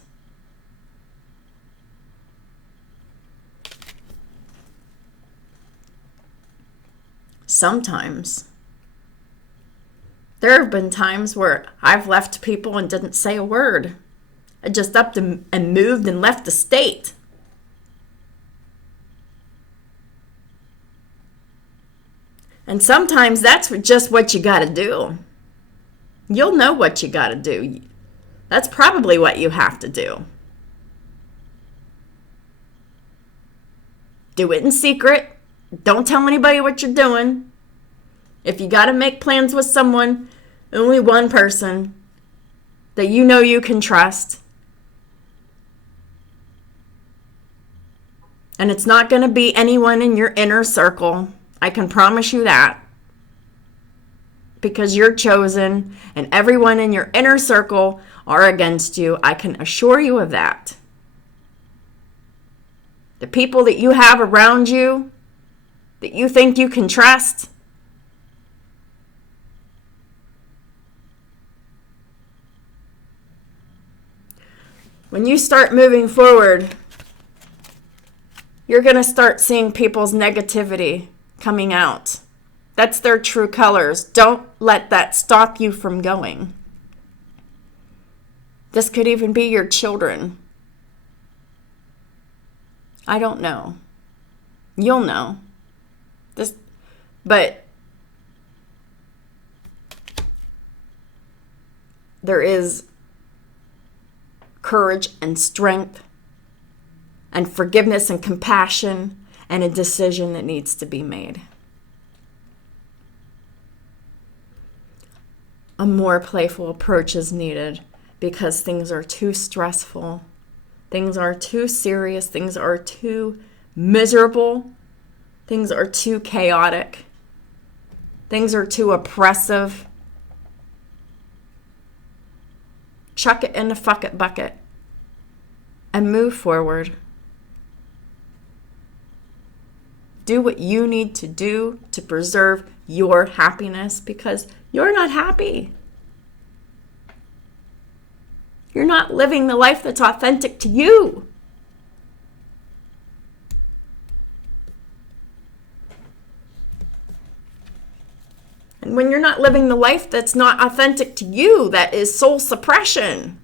Sometimes there have been times where I've left people and didn't say a word. I just upped and moved and left the state. And sometimes that's just what you got to do. You'll know what you got to do. That's probably what you have to do. Do it in secret. Don't tell anybody what you're doing. If you got to make plans with someone, only one person that you know you can trust. And it's not going to be anyone in your inner circle. I can promise you that. Because you're chosen and everyone in your inner circle are against you. I can assure you of that. The people that you have around you that you think you can trust, when you start moving forward, you're going to start seeing people's negativity coming out. That's their true colors. Don't let that stop you from going. This could even be your children. I don't know. You'll know. But there is courage and strength and forgiveness and compassion and a decision that needs to be made. A more playful approach is needed because things are too stressful. Things are too serious. Things are too miserable. Things are too chaotic. Things are too oppressive. chuck it in the fuck it bucket, and move forward. Do what you need to do to preserve your happiness, because you're not happy. You're not living the life that's authentic to you. And when you're not living the life that's not authentic to you, that is soul suppression.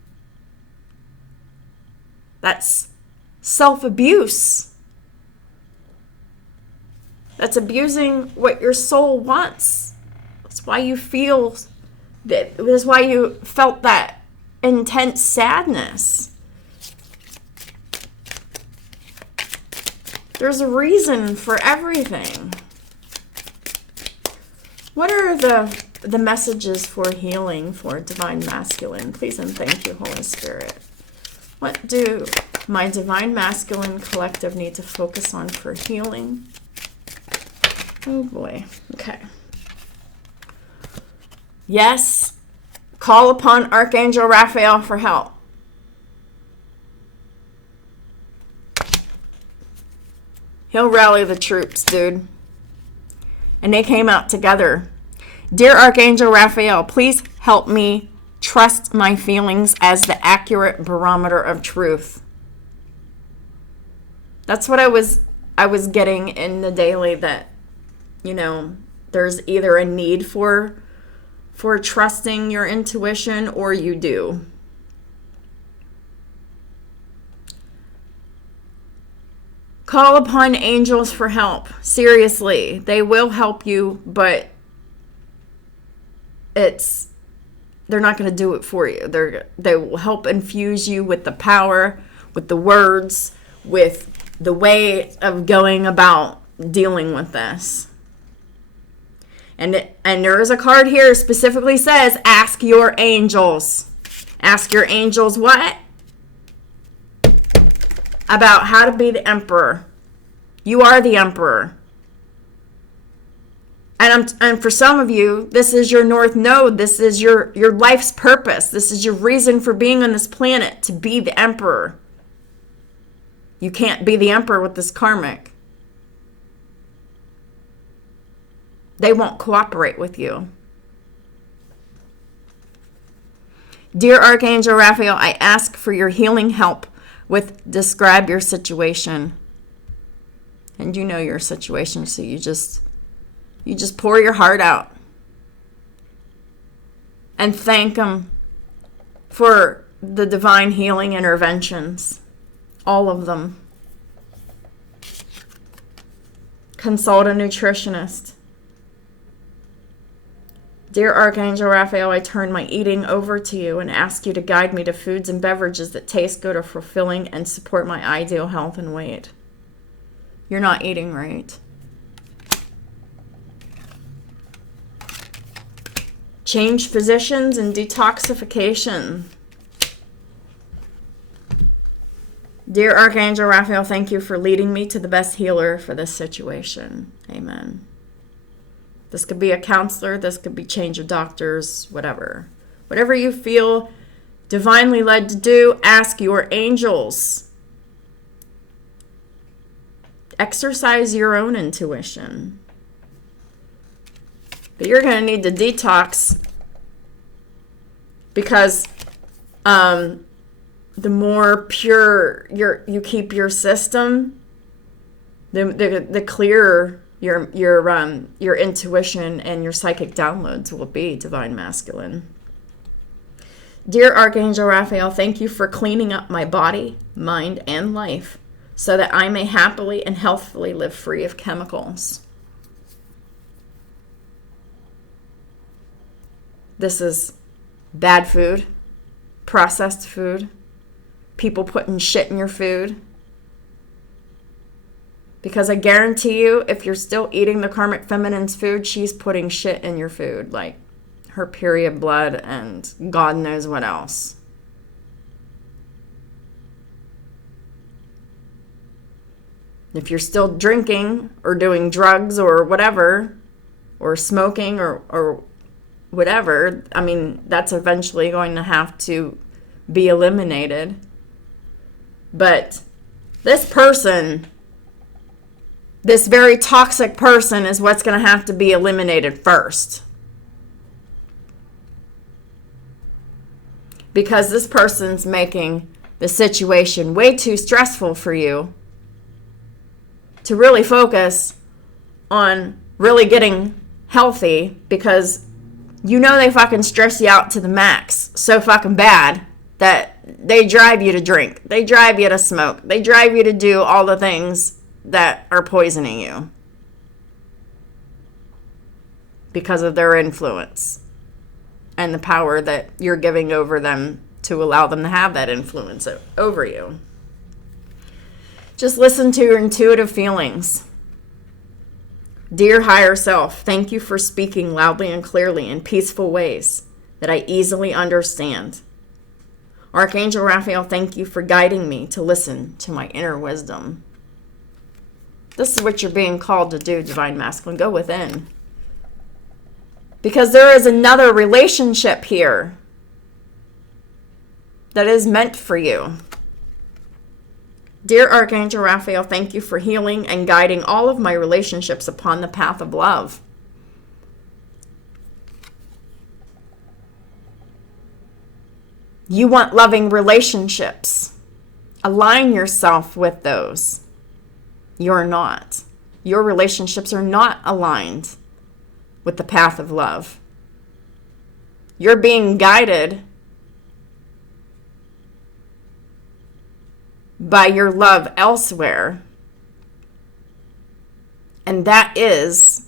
That's self-abuse. That's abusing what your soul wants. That's why you feel that. That's why you felt that intense sadness. There's a reason for everything. What are the messages for healing for Divine Masculine? Please and thank you, Holy Spirit. What do my Divine Masculine collective need to focus on for healing? Oh boy. Okay. Yes. Call upon Archangel Raphael for help. He'll rally the troops, dude. And they came out together. Dear Archangel Raphael, please help me trust my feelings as the accurate barometer of truth. That's what I was getting in the daily, that, you know, there's either a need for trusting your intuition, or you do. Call upon angels for help. Seriously, they will help you, but they're not going to do it for you. They will help infuse you with the power, with the words, with the way of going about dealing with this. And there is a card here specifically says, ask your angels. Ask your angels what? About how to be the emperor. You are the emperor. And for some of you, this is your North Node. This is your life's purpose. This is your reason for being on this planet, to be the emperor. You can't be the emperor with this karmic. They won't cooperate with you. Dear Archangel Raphael, I ask for your healing help with describe your situation. And you know your situation, so you just pour your heart out. And thank them for the divine healing interventions. All of them. Consult a nutritionist. Dear Archangel Raphael, I turn my eating over to you and ask you to guide me to foods and beverages that taste good, are fulfilling, and support my ideal health and weight. You're not eating right. Change physicians and detoxification. Dear Archangel Raphael, thank you for leading me to the best healer for this situation. Amen. This could be a counselor. This could be change of doctors, whatever. Whatever you feel divinely led to do, ask your angels. Exercise your own intuition. But you're going to need to detox, because the more pure you keep your system, the clearer your intuition and your psychic downloads will be, Divine Masculine. Dear Archangel Raphael, thank you for cleaning up my body, mind, and life so that I may happily and healthfully live free of chemicals. This is bad food, processed food, people putting shit in your food. Because I guarantee you, if you're still eating the karmic feminine's food, she's putting shit in your food, like her period blood and God knows what else. If you're still drinking or doing drugs or whatever, or smoking or whatever, I mean, that's eventually going to have to be eliminated. But this person, this very toxic person, is what's going to have to be eliminated first. Because this person's making the situation way too stressful for you to really focus on really getting healthy, because you know they fucking stress you out to the max so fucking bad that they drive you to drink. They drive you to smoke. They drive you to do all the things that are poisoning you because of their influence and the power that you're giving over them to allow them to have that influence over you. Just listen to your intuitive feelings. Dear higher self, thank you for speaking loudly and clearly in peaceful ways that I easily understand. Archangel Raphael, thank you for guiding me to listen to my inner wisdom. This is what you're being called to do, Divine Masculine. Go within. Because there is another relationship here that is meant for you. Dear Archangel Raphael, thank you for healing and guiding all of my relationships upon the path of love. You want loving relationships. Align yourself with those. You're not. Your relationships are not aligned with the path of love. You're being guided by your love elsewhere. And that is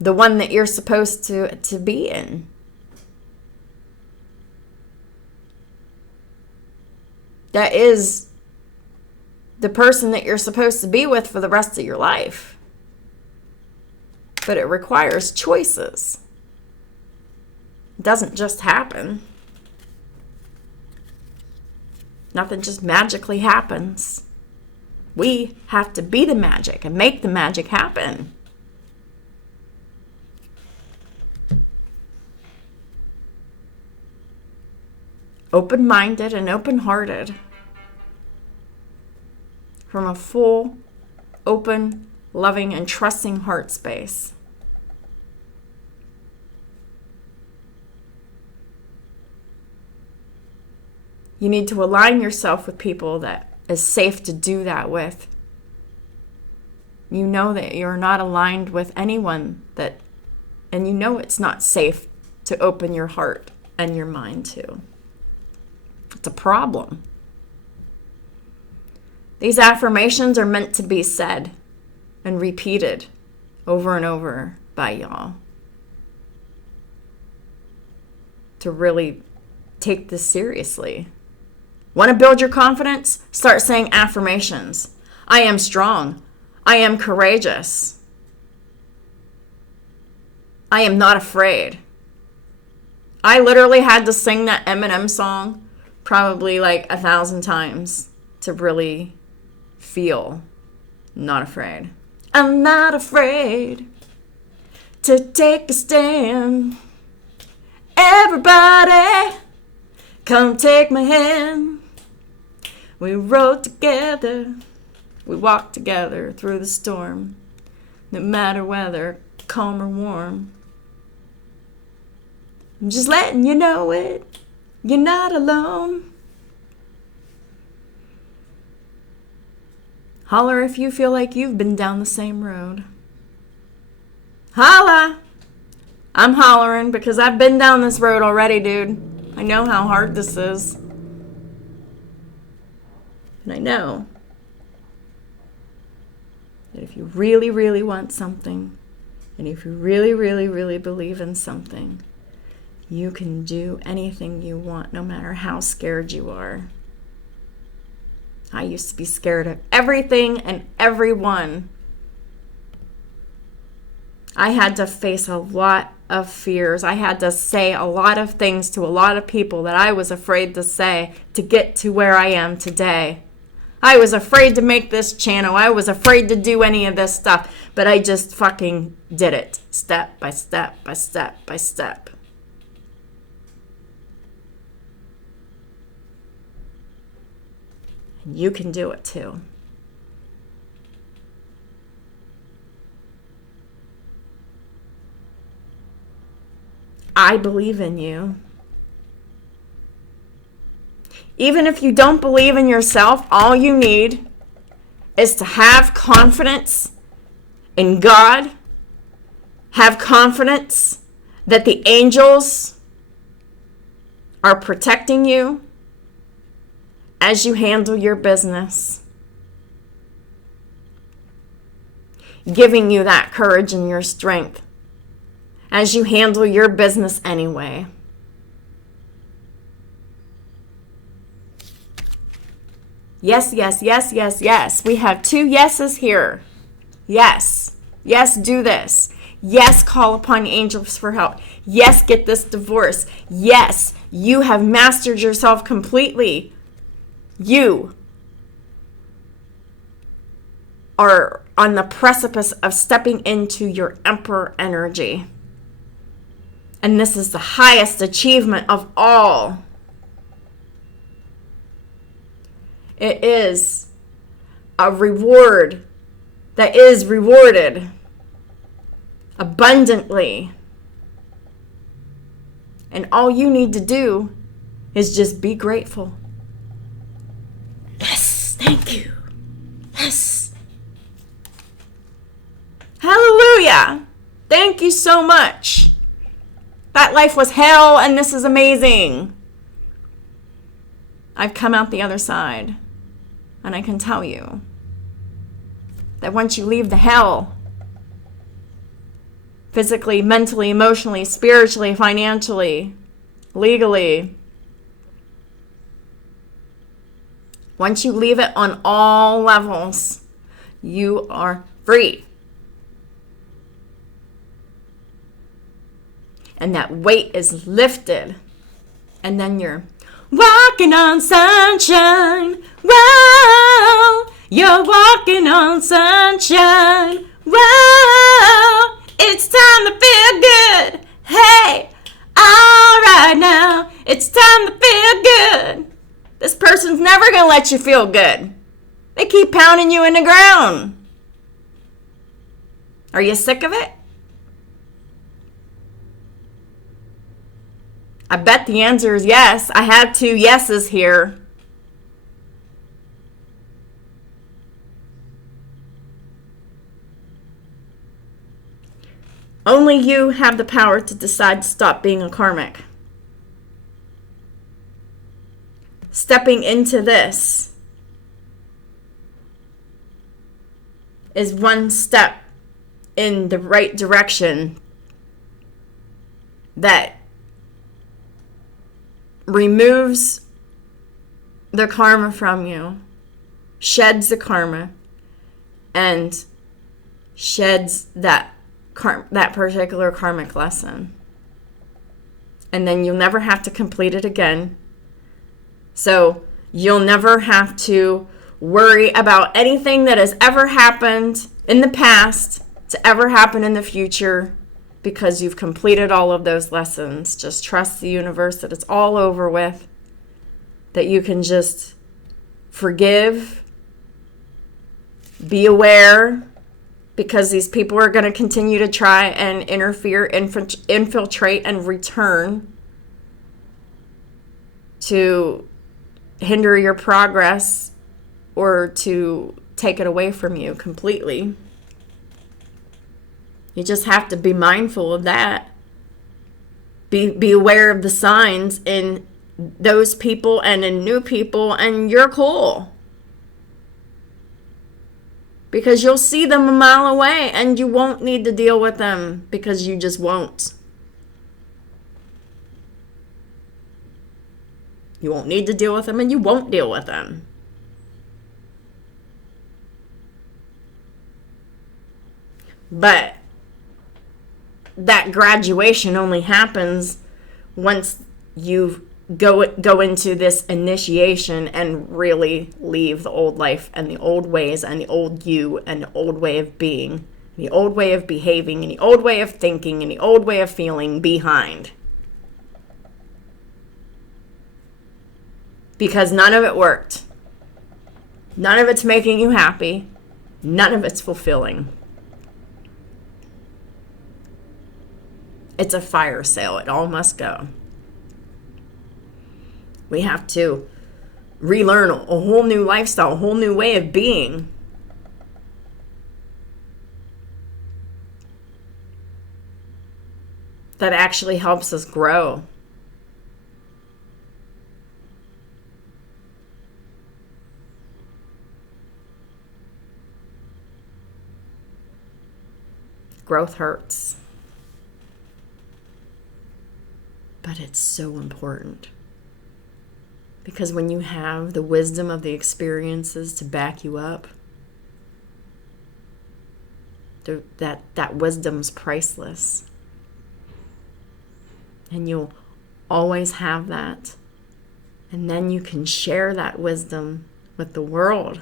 the one that you're supposed to be in. That is the person that you're supposed to be with for the rest of your life. But it requires choices. It doesn't just happen. Nothing just magically happens. We have to be the magic and make the magic happen. Open-minded and open-hearted. From a full, open, loving, and trusting heart space. You need to align yourself with people that is safe to do that with. You know that you're not aligned with anyone and you know it's not safe to open your heart and your mind to. It's a problem. These affirmations are meant to be said and repeated over and over by y'all. To really take this seriously. Want to build your confidence? Start saying affirmations. I am strong. I am courageous. I am not afraid. I literally had to sing that Eminem song probably like 1,000 times to really feel not afraid. I'm not afraid to take a stand. Everybody, come take my hand. We rode together, we walked together through the storm, no matter whether calm or warm. I'm just letting you know it, you're not alone. Holler if you feel like you've been down the same road. Holla! I'm hollering because I've been down this road already, dude. I know how hard this is. And I know that if you really, really want something, and if you really, really, really believe in something, you can do anything you want, no matter how scared you are. I used to be scared of everything and everyone. I had to face a lot of fears. I had to say a lot of things to a lot of people that I was afraid to say to get to where I am today. I was afraid to make this channel. I was afraid to do any of this stuff. But I just fucking did it. Step by step by step by step. You can do it too. I believe in you. Even if you don't believe in yourself, all you need is to have confidence in God, have confidence that the angels are protecting you as you handle your business, giving you that courage and your strength as you handle your business anyway. Yes, yes, yes, yes, yes. We have 2 yeses here. Yes. Yes, do this. Yes, call upon angels for help. Yes, get this divorce. Yes, you have mastered yourself completely. You are on the precipice of stepping into your emperor energy. And this is the highest achievement of all. It is a reward that is rewarded abundantly. And all you need to do is just be grateful. Yes, thank you. Yes. Hallelujah. Thank you so much. That life was hell and this is amazing. I've come out the other side. And I can tell you that once you leave the hell, physically, mentally, emotionally, spiritually, financially, legally, once you leave it on all levels, you are free. And that weight is lifted. And then you're walking on sunshine. Wow, you're walking on sunshine. Wow, it's time to feel good. Hey, all right now, it's time to feel good. This person's never going to let you feel good. They keep pounding you in the ground. Are you sick of it? I bet the answer is yes. I have 2 yeses here. Only you have the power to decide to stop being a karmic. Stepping into this is one step in the right direction that removes the karma from you, sheds the karma, and sheds that particular karmic lesson. And then you'll never have to complete it again. So you'll never have to worry about anything that has ever happened in the past to ever happen in the future, because you've completed all of those lessons. Just trust the universe that it's all over with, that you can just forgive, be aware, because these people are going to continue to try and interfere, infiltrate, and return to hinder your progress or to take it away from you completely. You just have to be mindful of that. Be aware of the signs in those people and in new people, and you're cool. Because you'll see them a mile away and you won't need to deal with them, because you just won't. You won't need to deal with them and you won't deal with them. But that graduation only happens once you go into this initiation and really leave the old life and the old ways and the old you and the old way of being, the old way of behaving and the old way of thinking and the old way of feeling behind. Because none of it worked. None of it's making you happy. None of it's fulfilling. It's a fire sale. It all must go. We have to relearn a whole new lifestyle, a whole new way of being. That actually helps us grow. Growth hurts. But it's so important. Because when you have the wisdom of the experiences to back you up, that wisdom's priceless. And you'll always have that. And then you can share that wisdom with the world.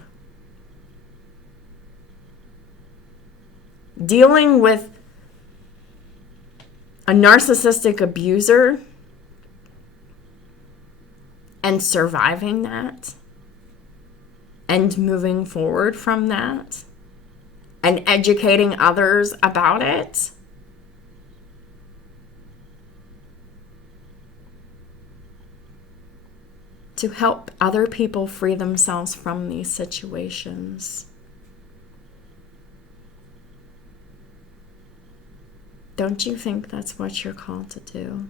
Dealing with a narcissistic abuser and surviving that and moving forward from that and educating others about it to help other people free themselves from these situations. Don't you think that's what you're called to do?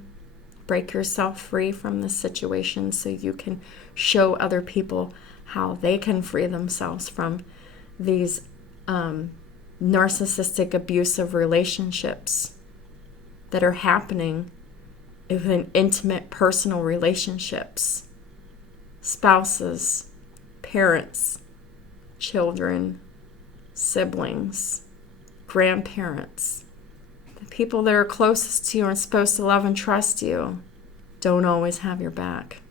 Break yourself free from this situation so you can show other people how they can free themselves from these narcissistic, abusive relationships that are happening in intimate, personal relationships. Spouses, parents, children, siblings, grandparents. The people that are closest to you and supposed to love and trust you don't always have your back.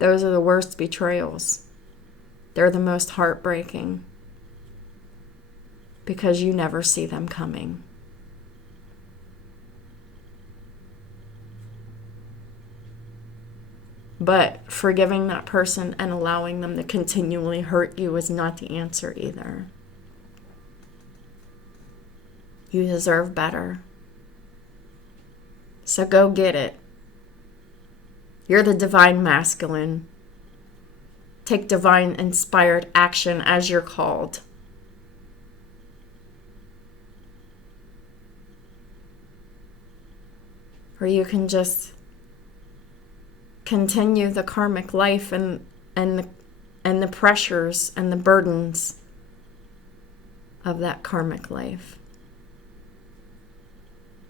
Those are the worst betrayals. They're the most heartbreaking because you never see them coming. But forgiving that person and allowing them to continually hurt you is not the answer either. You deserve better. So go get it. You're the divine masculine. Take divine inspired action as you're called. Or you can just continue the karmic life and the pressures and the burdens of that karmic life.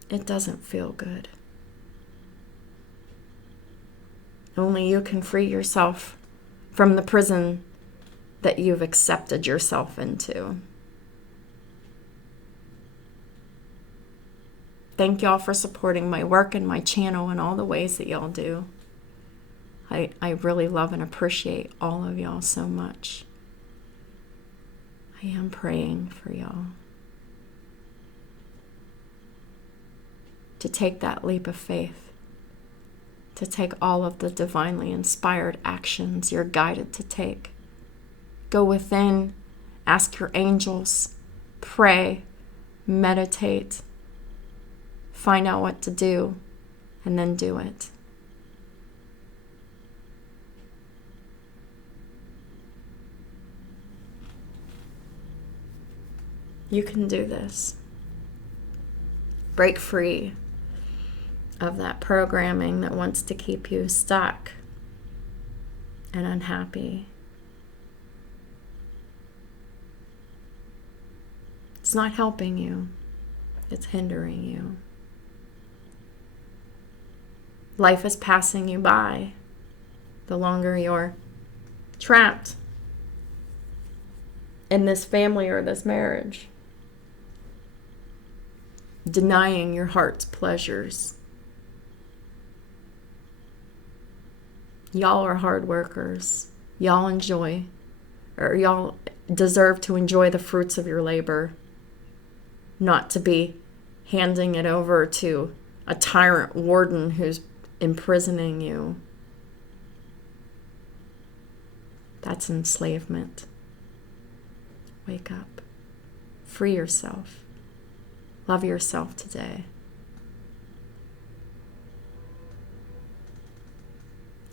It doesn't feel good. Only you can free yourself from the prison that you've accepted yourself into. Thank y'all for supporting my work and my channel in all the ways that y'all do. I really love and appreciate all of y'all so much. I am praying for y'all to take that leap of faith, to take all of the divinely inspired actions you're guided to take. Go within, ask your angels, pray, meditate, find out what to do, and then do it. You can do this. Break free of that programming that wants to keep you stuck and unhappy. It's not helping you. It's hindering you. Life is passing you by the longer you're trapped in this family or this marriage, denying your heart's pleasures. Y'all are hard workers. Y'all deserve to enjoy the fruits of your labor, not to be handing it over to a tyrant warden who's imprisoning you. That's enslavement. Wake up. Free yourself. Love yourself today.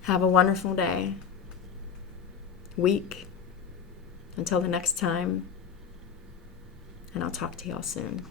Have a wonderful day, week, until the next time, and I'll talk to y'all soon.